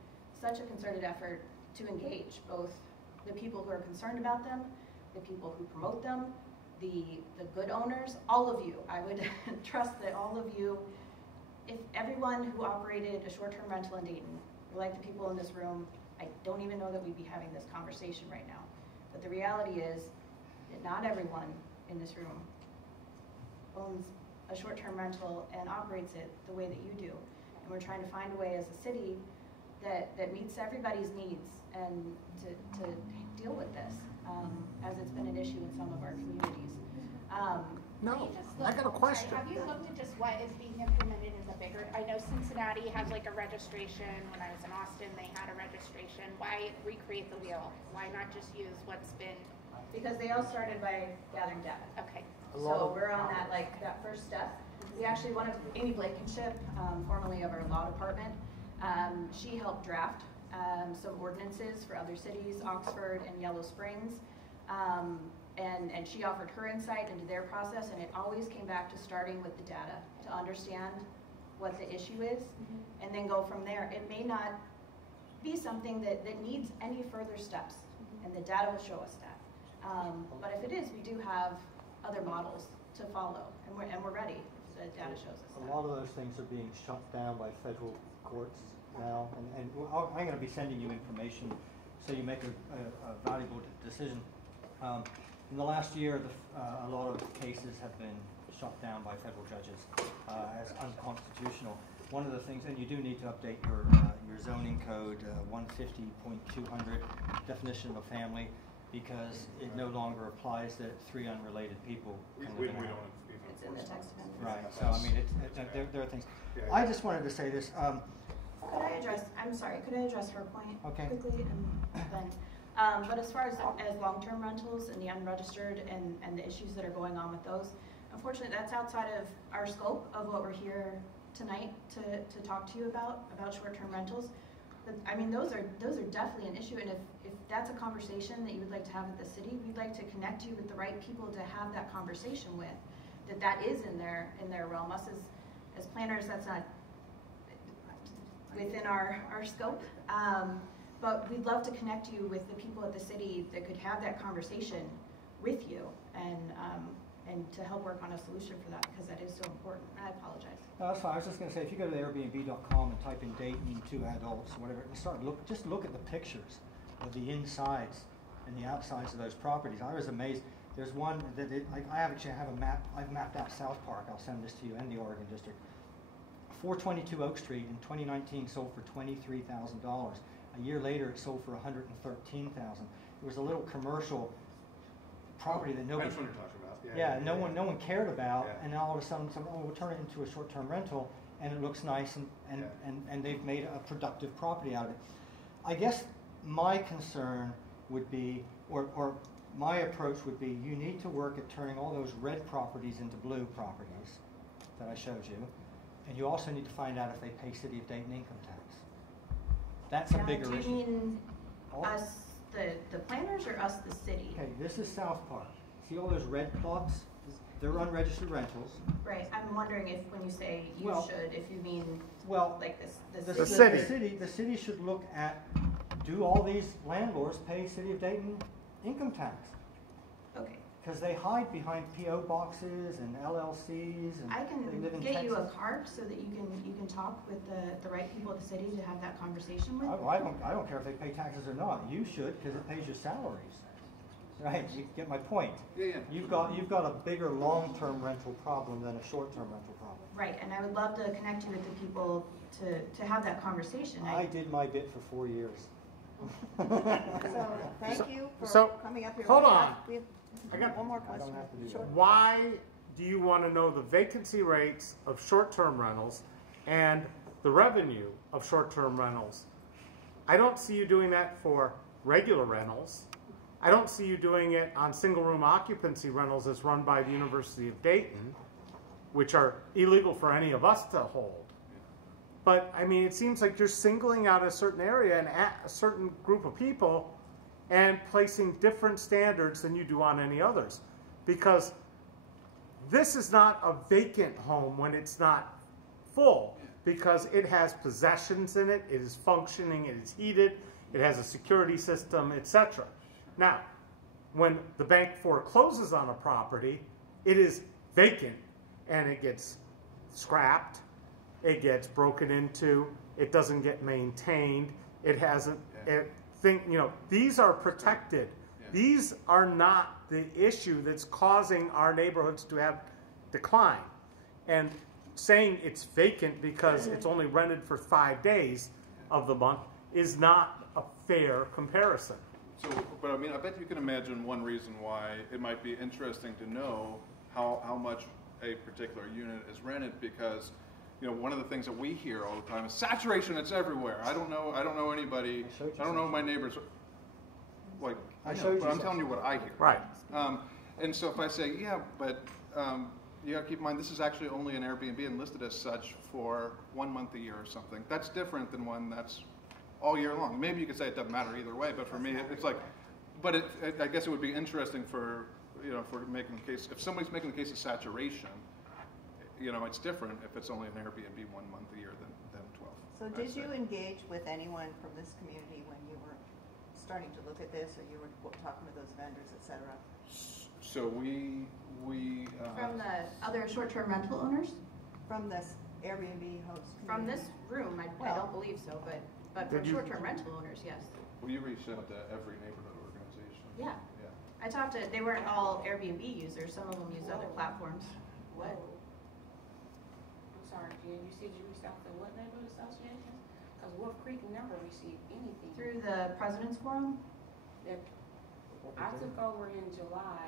such a concerted effort to engage both the people who are concerned about them, the people who promote them, the good owners, all of you. I would trust that all of you, if everyone who operated a short-term rental in Dayton, or like the people in this room, I don't even know that we'd be having this conversation right now. But the reality is that not everyone in this room owns a short-term rental and operates it the way that you do. And we're trying to find a way as a city that meets everybody's needs and to deal with this, as it's been an issue in some of our communities. I got a question. Have you looked at just what is being implemented in the bigger? I know Cincinnati has like a registration. When I was in Austin, they had a registration. Why recreate the wheel? Why not just use what's been? Because they all started by gathering data. Okay. So we're on that first step. We actually, one of Amy Blankenship, formerly of our law department, she helped draft some ordinances for other cities, Oxford and Yellow Springs. And she offered her insight into their process, and it always came back to starting with the data to understand what the issue is, and then go from there. It may not be something that needs any further steps, and the data will show us that. But if it is, we do have other models to follow, and we're ready if the data shows us that. A lot of those things are being shut down by federal courts now, and I'm going to be sending you information so you make a valuable decision. In the last year, a lot of cases have been shut down by federal judges as unconstitutional. One of the things, and you do need to update your zoning code 150.200 definition of a family, because it no longer applies that three unrelated people can live in a house. It's in the text amendment. Right. So I mean, there are things. I just wanted to say this. Could I address? I'm sorry. Could I address her point quickly, and then? But as far as long-term rentals and the unregistered and the issues that are going on with those, unfortunately, that's outside of our scope of what we're here tonight to talk to you about short-term rentals. But, I mean, those are definitely an issue, and if that's a conversation that you would like to have with the city, we'd like to connect you with the right people to have that conversation with. That is in their realm. Us as planners, that's not within our scope. But we'd love to connect you with the people at the city that could have that conversation with you and to help work on a solution for that, because that is so important. I apologize. No, that's fine. I was just going to say, if you go to the Airbnb.com and type in Dayton 2 adults or whatever, and just look at the pictures of the insides and the outsides of those properties. I was amazed. There's one that I actually have a map. I've mapped out South Park. I'll send this to you, and the Oregon District. 422 Oak Street in 2019 sold for $23,000. A year later, it sold for $113,000. It was a little commercial property that nobody. That's what you're talking about. Yeah, no one cared about, and now all of a sudden, we'll turn it into a short-term rental, and it looks nice, and they've made a productive property out of it. I guess my concern would be, or my approach would be, you need to work at turning all those red properties into blue properties that I showed you, and you also need to find out if they pay City of Dayton income tax. That's a bigger issue. Do you mean us, the planners, or us, the city? Okay, this is South Park. See all those red plots? They're unregistered rentals. Right. I'm wondering if, when you say you should, if you mean like this. The city. The city should look at, do all these landlords pay City of Dayton income tax? Okay. Because they hide behind P.O. boxes and LLCs, and I they live can in get Texas. you a card so that you can talk with the right people at the city to have that conversation with. I don't care if they pay taxes or not. You should, because it pays your salaries. Right? You get my point. Yeah. You've got a bigger long-term rental problem than a short-term rental problem. Right, and I would love to connect you with the people to have that conversation. I did my bit for 4 years. So thank you for coming up here. Hold on. I got one more question. Why do you want to know the vacancy rates of short-term rentals and the revenue of short-term rentals? I don't see you doing that for regular rentals. I don't see you doing it on single-room occupancy rentals as run by the University of Dayton, which are illegal for any of us to hold. But I mean, it seems like you're singling out a certain area and a certain group of people and placing different standards than you do on any others. Because this is not a vacant home when it's not full, because it has possessions in it, it is functioning, it is heated, it has a security system, etc. Now, when the bank forecloses on a property, it is vacant and it gets scrapped, it gets broken into, it doesn't get maintained, it hasn't, these are protected. These are not the issue that's causing our neighborhoods to have decline. And saying it's vacant because it's only rented for 5 days of the month is not a fair comparison. So, but I mean, I bet you can imagine one reason why it might be interesting to know how much a particular unit is rented, because one of the things that we hear all the time is saturation. It's everywhere. I don't know anybody. I don't know my neighbors. Like, but I'm telling you what I hear. Right. And so if I say, yeah, but you got to keep in mind this is actually only an Airbnb and listed as such for 1 month a year or something. That's different than one that's all year long. Maybe you could say it doesn't matter either way, but for me, it's like, but I guess it would be interesting for for making the case, if somebody's making the case of saturation, it's different if it's only an Airbnb 1 month a year than 12. So did you engage with anyone from this community when you were starting to look at this, or you were talking with those vendors, et cetera? So we From the other short-term rental owners? From this Airbnb host community? From this room, I don't believe so, but from short-term rental owners, yes. Well, you reached out to every neighborhood organization. Yeah. I talked to, they weren't all Airbnb users, some of them use other platforms. What? I'm sorry, Jen, you said you reached out to what neighborhood associations? Because Wolf Creek never received anything. Through the President's Forum? I took over in July.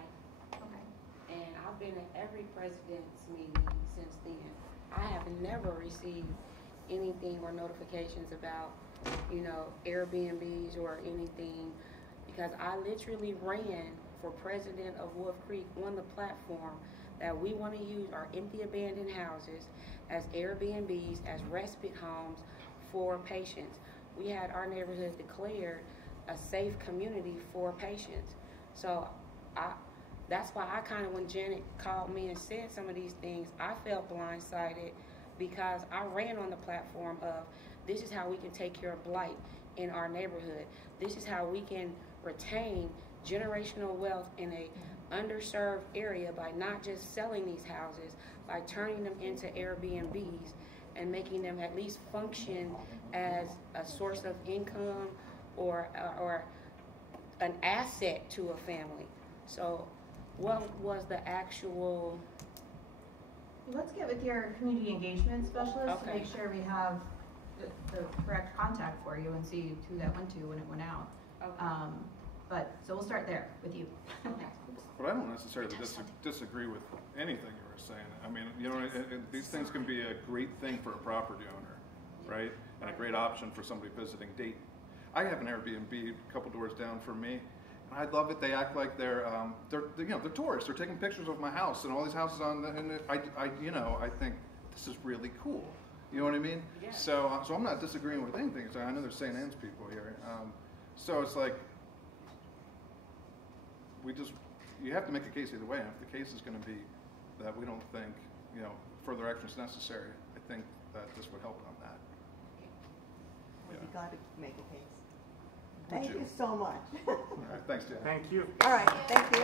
Okay. And I've been at every president's meeting since then. I have never received anything or notifications about, Airbnbs or anything, because I literally ran for president of Wolf Creek on the platform that we want to use our empty abandoned houses as Airbnbs, as respite homes for patients. We had our neighborhood declared a safe community for patients. So that's why I kind of, when Janet called me and said some of these things, I felt blindsided, because I ran on the platform of, this is how we can take care of blight in our neighborhood. This is how we can retain generational wealth in a underserved area by not just selling these houses, by turning them into Airbnbs and making them at least function as a source of income or an asset to a family. So what was the actual... Let's get with your community engagement specialist to Okay. make sure we have the correct contact for you and see who that went to when it went out. Okay. So we'll start there with you. But I don't necessarily disagree with anything you were saying. I mean, these things can be a great thing for a property owner, right? And a great option for somebody visiting Dayton. I have an Airbnb a couple doors down from me, and I love it. They act like they're tourists. They're taking pictures of my house and all these houses I think this is really cool. You know what I mean? Yeah. So I'm not disagreeing with anything. I know there's St. Anne's people here. So it's like, you have to make a case either way. And if the case is going to be that we don't think, further action is necessary, I think that this would help on that. Well, you got to make a case. Would Thank you? you so much. All right, thanks, Jen. Thank you. All right, thank you.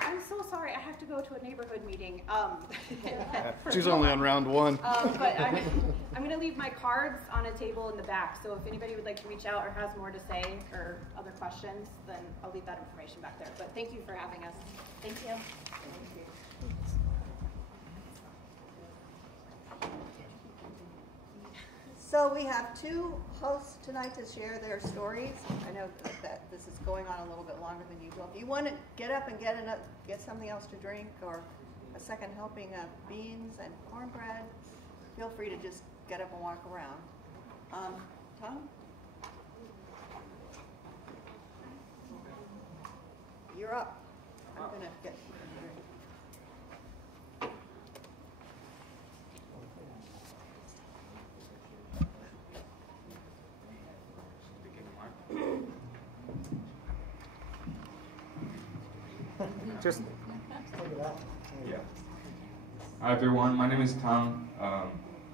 I'm so sorry, I have to go to a neighborhood meeting. She's only on round one. But I'm going to leave my cards on a table in the back, so if anybody would like to reach out or has more to say or other questions, then I'll leave that information back there. But thank you for having us. Thank you. So we have two hosts tonight to share their stories. I know that this is going on a little bit longer than usual. If you want to get up and get something else to drink or a second helping of beans and cornbread, feel free to just get up and walk around. Tom? You're up. I'm going to get you a drink. Just Yeah. Hi everyone, my name is Tom.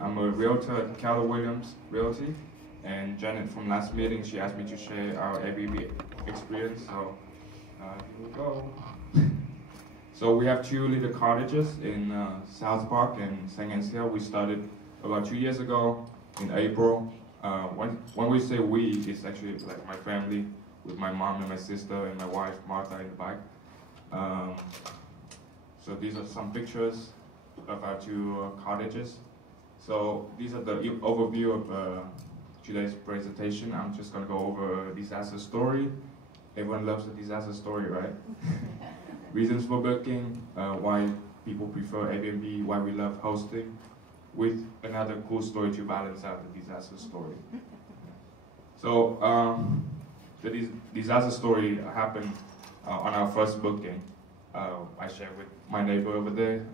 I'm a realtor at Keller Williams Realty, and Janet from last meeting, she asked me to share our Airbnb experience, so here we go. So we have 2 little cottages in South Park and St. Anselm. We started about 2 years ago in April. When we say we, it's actually like my family with my mom and my sister and my wife Martha in the back. So these are some pictures of our 2 cottages. So these are the overview of today's presentation. I'm just going to go over a disaster story. Everyone loves a disaster story, right? Reasons for booking, why people prefer Airbnb, why we love hosting, with another cool story to balance out the disaster story. So the disaster story happened on our first booking. I shared with my neighbor over there.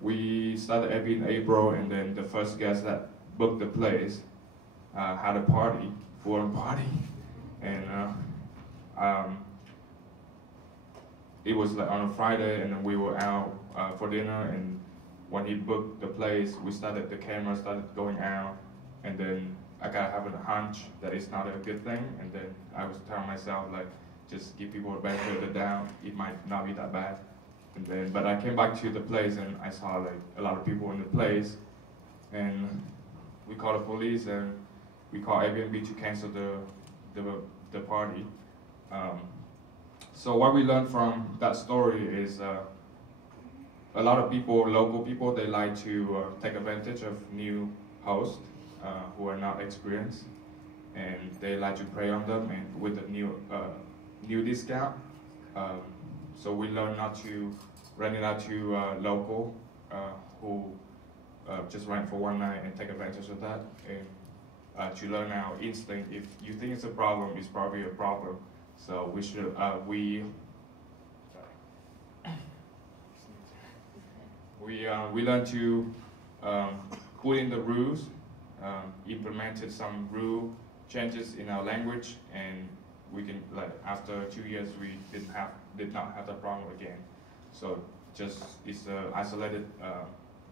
We started Airbnb in April, and then the first guest that booked the place had a party, full-on party, and it was like on a Friday, and then we were out for dinner, and when he booked the place, the camera started going out, and then I got having a hunch that it's not a good thing, and then I was telling myself, like, just give people a benefit of the doubt, it might not be that bad. And then, but I came back to the place, and I saw like a lot of people in the place, and we called the police, and we called Airbnb to cancel the party. So what we learned from that story is a lot of people, local people, they like to take advantage of new hosts who are not experienced, and they like to prey on them and with a new discount. So we learned not to rent it out to local who just rent for one night and take advantage of that, and to learn our instinct. If you think it's a problem, it's probably a problem. So we should we learned to put in the rules, implemented some rule changes in our language, and we can, like, after 2 years we did not have that problem again. So just it's an isolated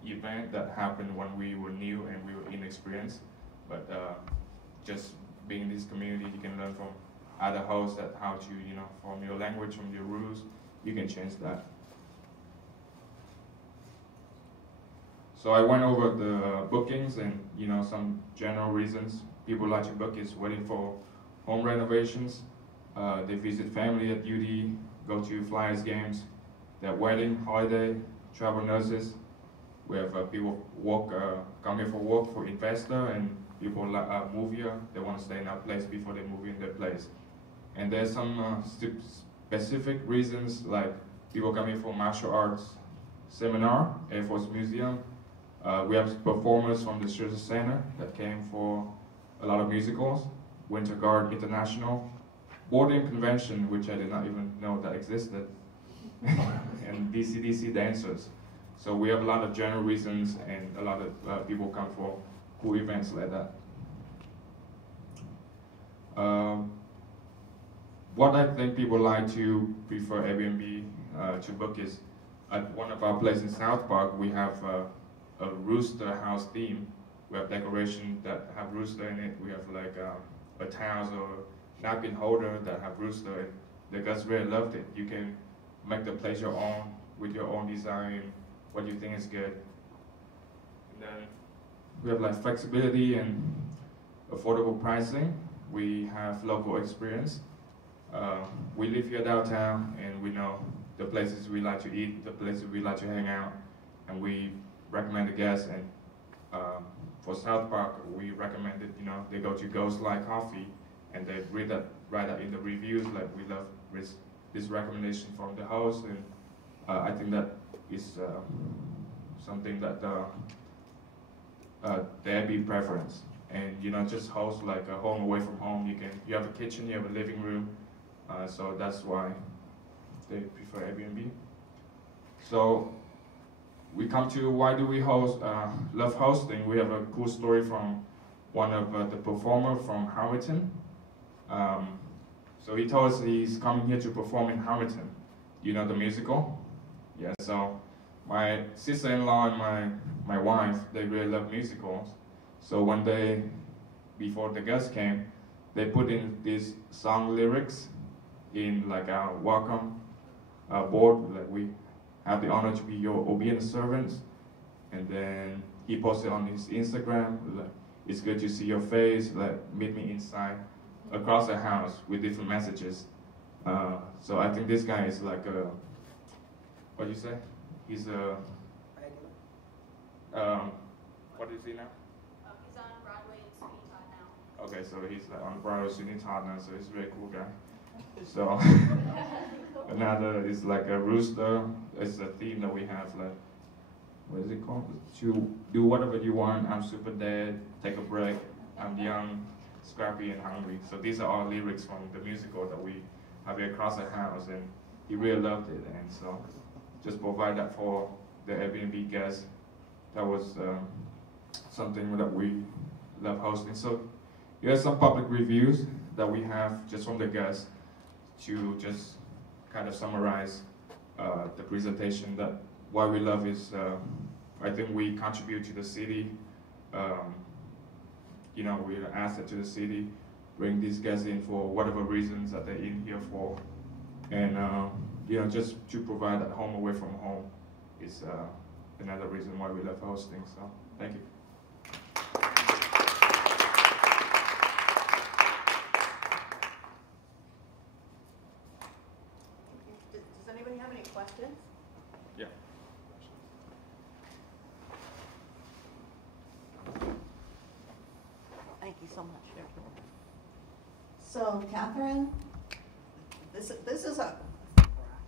event that happened when we were new and we were inexperienced, but just being in this community, you can learn from other hosts that how to, from your language, from your rules, you can change that. So I went over the bookings and, some general reasons people like to book is waiting for home renovations. They visit family at UD, go to Flyers games, their wedding, holiday, travel nurses. We have people come here for work, for investor, and people move here. They want to stay in our place before they move in their place. And there's some specific reasons, like people come here for martial arts seminar, Air Force Museum. We have performers from the Scherzer Center that came for a lot of musicals, Winter Guard International, boarding convention, which I did not even know that existed, and DC dancers. So we have a lot of general reasons, and a lot of people come for cool events like that. What I think people like to prefer Airbnb to book is, at one of our places in South Park, we have a rooster house theme. We have decoration that have rooster in it. We have like a towels or napkin holder that have rooster. And the guests really loved it. You can make the place your own with your own design, what you think is good. And then we have like flexibility and affordable pricing. We have local experience. We live here downtown, and we know the places we like to eat, the places we like to hang out, and we recommend the guests. And for South Park, we recommended, they go to Ghost Light Coffee, and they write that in the reviews, like, we love this recommendation from the host, and I think that is something that there'd be preference. And just host like a home away from home. You have a kitchen, you have a living room, so that's why they prefer Airbnb. So we come to why do we love hosting. We have a cool story from one of the performer from Hamilton. So he told us he's coming here to perform in Hamilton, you know the musical? Yeah, so my sister-in-law and my wife, they really love musicals. So one day, before the guests came, they put in these song lyrics in like our welcome board. Like, we have the honor to be your obedient servants. And then he posted on his Instagram, like, it's good to see your face, like, meet me inside, across the house with different messages. So I think this guy is like a, what do you say? He's a, what is he now? He's on Broadway and Sweeney Todd now. Okay, so he's like on Broadway, Sweeney Todd now, so he's a very cool guy. So another is like a rooster. It's a theme that we have, like, what is it called? To do whatever you want. I'm super dead. Take a break. I'm young, scrappy, and hungry. So these are all lyrics from the musical that we have here across the house, and he really loved it. And so just provide that for the Airbnb guests. That was something that we love hosting. So here's some public reviews that we have just from the guests to just kind of summarize the presentation. That what we love is, I think we contribute to the city. You know, we're an asset to the city, bring these guests in for whatever reasons that they're in here for. And, you know, just to provide that home away from home is another reason why we love hosting. So, thank you. Does anybody have any questions? Yeah. Thank you so much. So, Catherine, this is a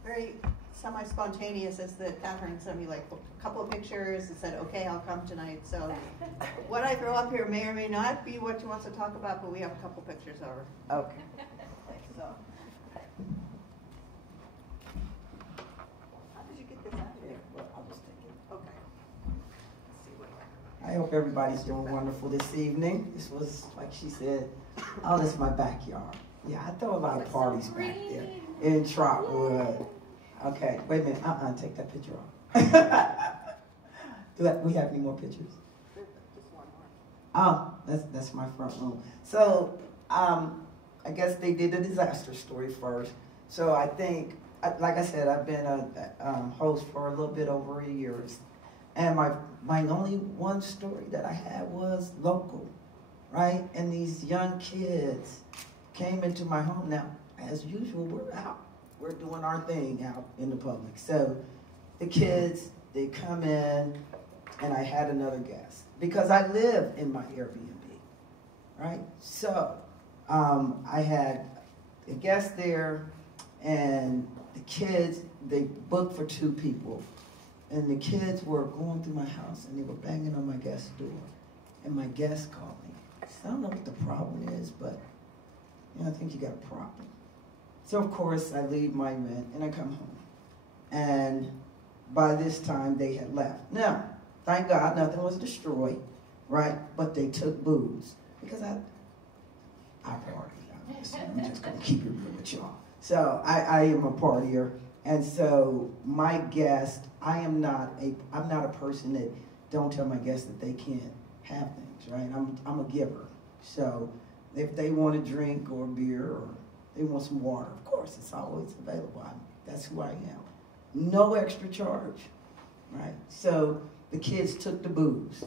very semi-spontaneous, as that Catherine sent me like a couple of pictures and said, okay, I'll come tonight. So what I throw up here may or may not be what she wants to talk about, but we have a couple pictures of her. Okay. So, how did you get this out of here? Well, I'll just take it. Okay. Let's see what I hope everybody's doing wonderful this evening. This was, like she said, oh, this is my backyard. Yeah, I throw a lot of parties back there in Trotwood. Okay, wait a minute. Take that picture off. Do we have any more pictures? Just one more. Oh, that's my front room. So, I guess they did the disaster story first. So I think, like I said, I've been a host for a little bit over a year. And my only one story that I had was local, right? And these young kids came into my home. Now, as usual, we're out. We're doing our thing out in the public. So the kids, they come in, and I had another guest because I live in my Airbnb, right? So I had a guest there, and the kids, they booked for 2 people. And the kids were going through my house, and they were banging on my guest's door. And my guest called me. So I don't know what the problem is, but you know, I think you got a problem. So of course, I leave my rent, and I come home. And by this time, they had left. Now, thank God, nothing was destroyed, right? But they took booze. Because I party, obviously. I'm just going to keep it real with y'all. So I am a partier. And so my guest, I'm not a person that don't tell my guests that they can't have things, right? I'm a giver. So if they want a drink or beer or they want some water, of course, it's always available. That's who I am. No extra charge, right? So the kids took the booze.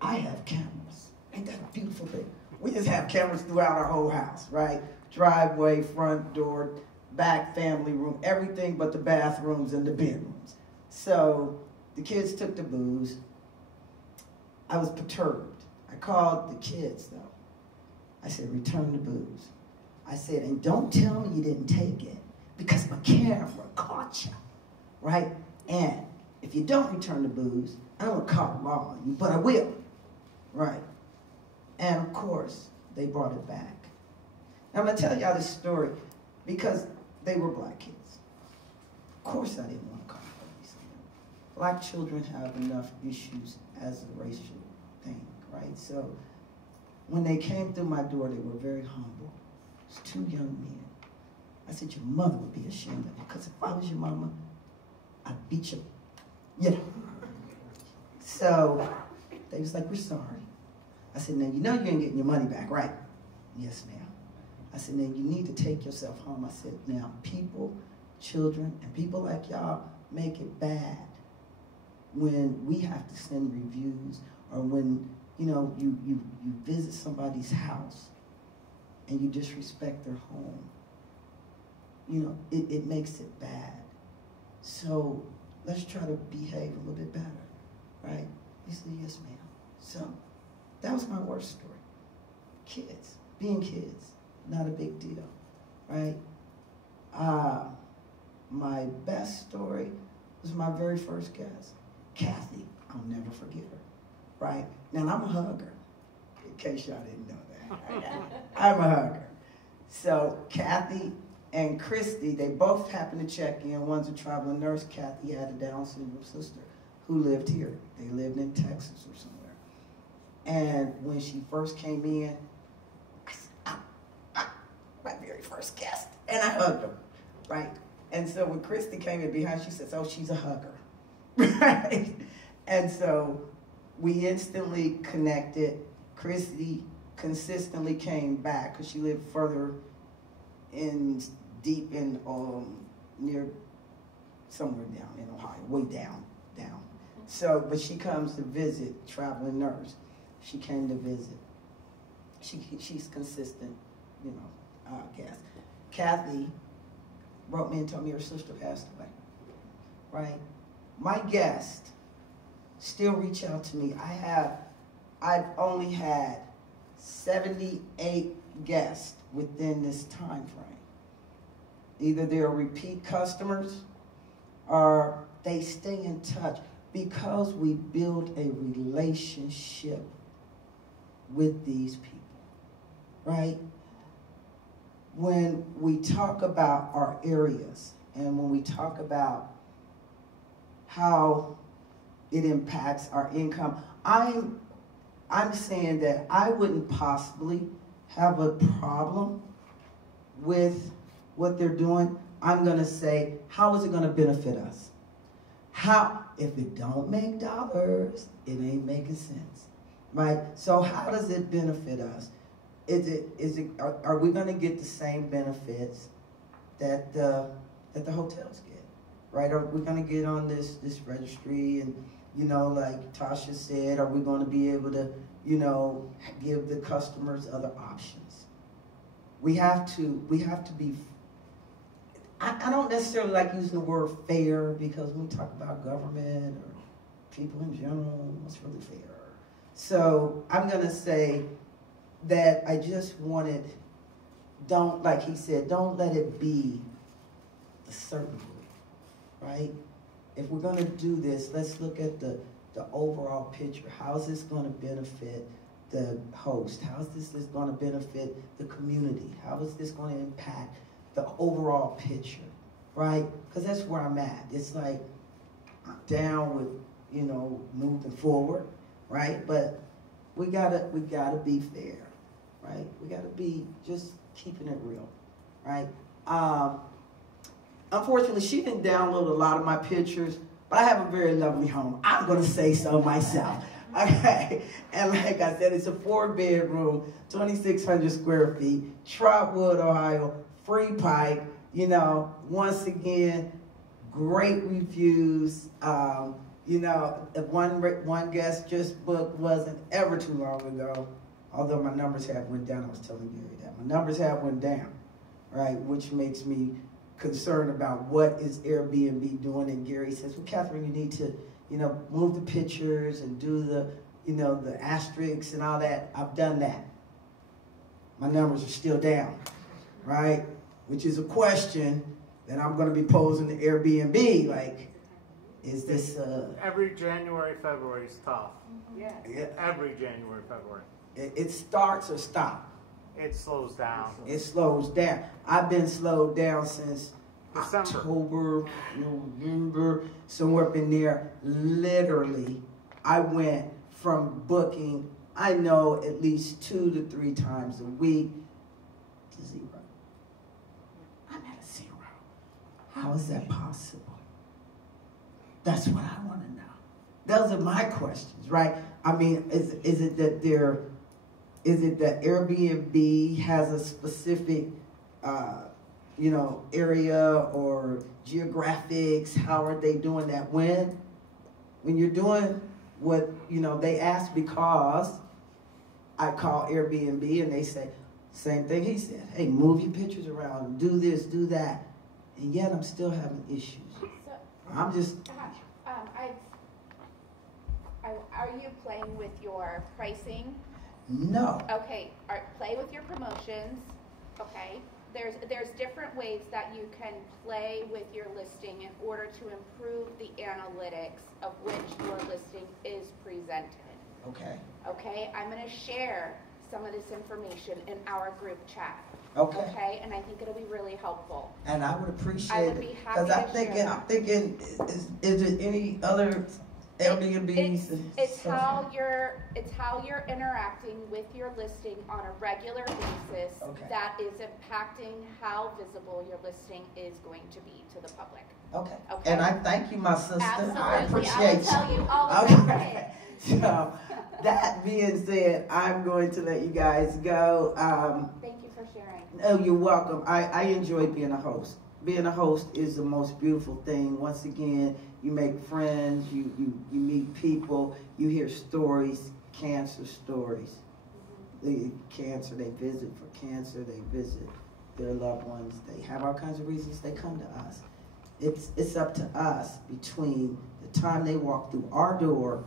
I have cameras. Ain't that a beautiful thing? We just have cameras throughout our whole house, right? Driveway, front door, back family room, everything but the bathrooms and the bedrooms. So the kids took the booze. I was perturbed. I called the kids, though. I said, return the booze. I said, and don't tell me you didn't take it because my camera caught you, right? And if you don't return the booze, I don't call law on you, but I will, right? And of course, they brought it back. Now I'm gonna tell y'all this story because they were black kids. Of course I didn't want to call police on them. Black children have enough issues as a racial thing, right? So when they came through my door, they were very humble. It's 2 young men. I said, your mother would be ashamed of you, because if I was your mama, I'd beat you. You know. So they was like, we're sorry. I said, now you know you ain't getting your money back, right? Yes, ma'am. I said, now you need to take yourself home. I said, now people, children, and people like y'all make it bad when we have to send reviews, or when, you know, you visit somebody's house and you disrespect their home. You know, it makes it bad. So let's try to behave a little bit better, right? He said, yes, ma'am. So that was my worst story. Kids, being kids, not a big deal, right? My best story was my very first guest, Kathy. I'll never forget her, right? Now, I'm a hugger, in case y'all didn't know that. I'm a hugger. So Kathy and Christy, they both happened to check in. One's a traveling nurse. Kathy had a Down syndrome sister who lived here. They lived in Texas or somewhere. And when she first came in, my very first guest, and I hugged her, right? And so when Christy came in behind, she says, oh, she's a hugger, right? And so we instantly connected. Christy consistently came back because she lived further in, deep in, near, somewhere down in Ohio, way down. So, but she comes to visit, traveling nurse. She came to visit. She's consistent, you know, I guess. Kathy wrote me and told me her sister passed away, right? My guests still reach out to me. I've only had 78 guests within this time frame. Either they're repeat customers or they stay in touch because we build a relationship with these people, right? When we talk about our areas and when we talk about how it impacts our income, I'm saying that I wouldn't possibly have a problem with what they're doing. I'm going to say, how is it going to benefit us? How, if it don't make dollars, it ain't making sense, right? So how does it benefit us? Are we going to get the same benefits that the hotels get, right? Are we going to get on this registry and, you know, like Tasha said, are we going to be able to, you know, give the customers other options? We have to be, I don't necessarily like using the word fair, because when we talk about government or people in general, what's really fair? So I'm going to say that I just wanted, like he said, don't let it be the certain group, right? If we're going to do this, let's look at the overall picture. How is this going to benefit the host? How is this going to benefit the community? How is this going to impact the overall picture, right? Because that's where I'm at. It's like I'm down with, you know, moving forward, right? But we gotta be fair, right? We gotta be just keeping it real, right? Unfortunately, she didn't download a lot of my pictures, but I have a very lovely home. I'm gonna say so myself. Okay, and like I said, it's a 4-bedroom, 2,600 square feet, Trotwood, Ohio, free pipe. You know, once again, great reviews. You know, one guest just booked wasn't ever too long ago, although my numbers have went down. I was telling Gary that. My numbers have went down, right, which makes me concerned about what is Airbnb doing. And Gary says, well, Catherine, you need to, you know, move the pictures and do the, you know, the asterisks and all that. I've done that. My numbers are still down, right? Which is a question that I'm going to be posing to Airbnb, like, is this every January, February is tough. Yeah. Every January, February. It starts or stops. It slows down. It slows down. I've been slowed down since December. October, November, somewhere up in there. Literally, I went from booking, I know, at least 2 to 3 times a week to 0. I'm at a How is that possible? That's what I want to know. Those are my questions, right? I mean, is it that Airbnb has a specific, area or geographics? How are they doing that? When you're doing what, they ask, because I call Airbnb and they say, same thing he said, hey, move your pictures around, do this, do that. And yet I'm still having issues. I'm just... Are you playing with your pricing? No. Okay, play with your promotions, okay? There's different ways that you can play with your listing in order to improve the analytics of which your listing is presented. Okay. Okay, I'm going to share some of this information in our group chat. Okay. Okay, and I think it'll be really helpful. And I would appreciate I would be happy because to share that. I'm thinking, is there any other Airbnbs? It's how you're interacting with your listing on a regular basis that is impacting how visible your listing is going to be to the public. Okay. Okay. And I thank you, my sister. Absolutely. I appreciate I will tell you all about it. So, that being said, I'm going to let you guys go. Thank you for sharing. Oh, you're welcome. I enjoy being a host. Being a host is the most beautiful thing. Once again, you make friends, you meet people, you hear stories, cancer stories. They visit for cancer, they visit their loved ones, they have all kinds of reasons they come to us. It's up to us between the time they walk through our door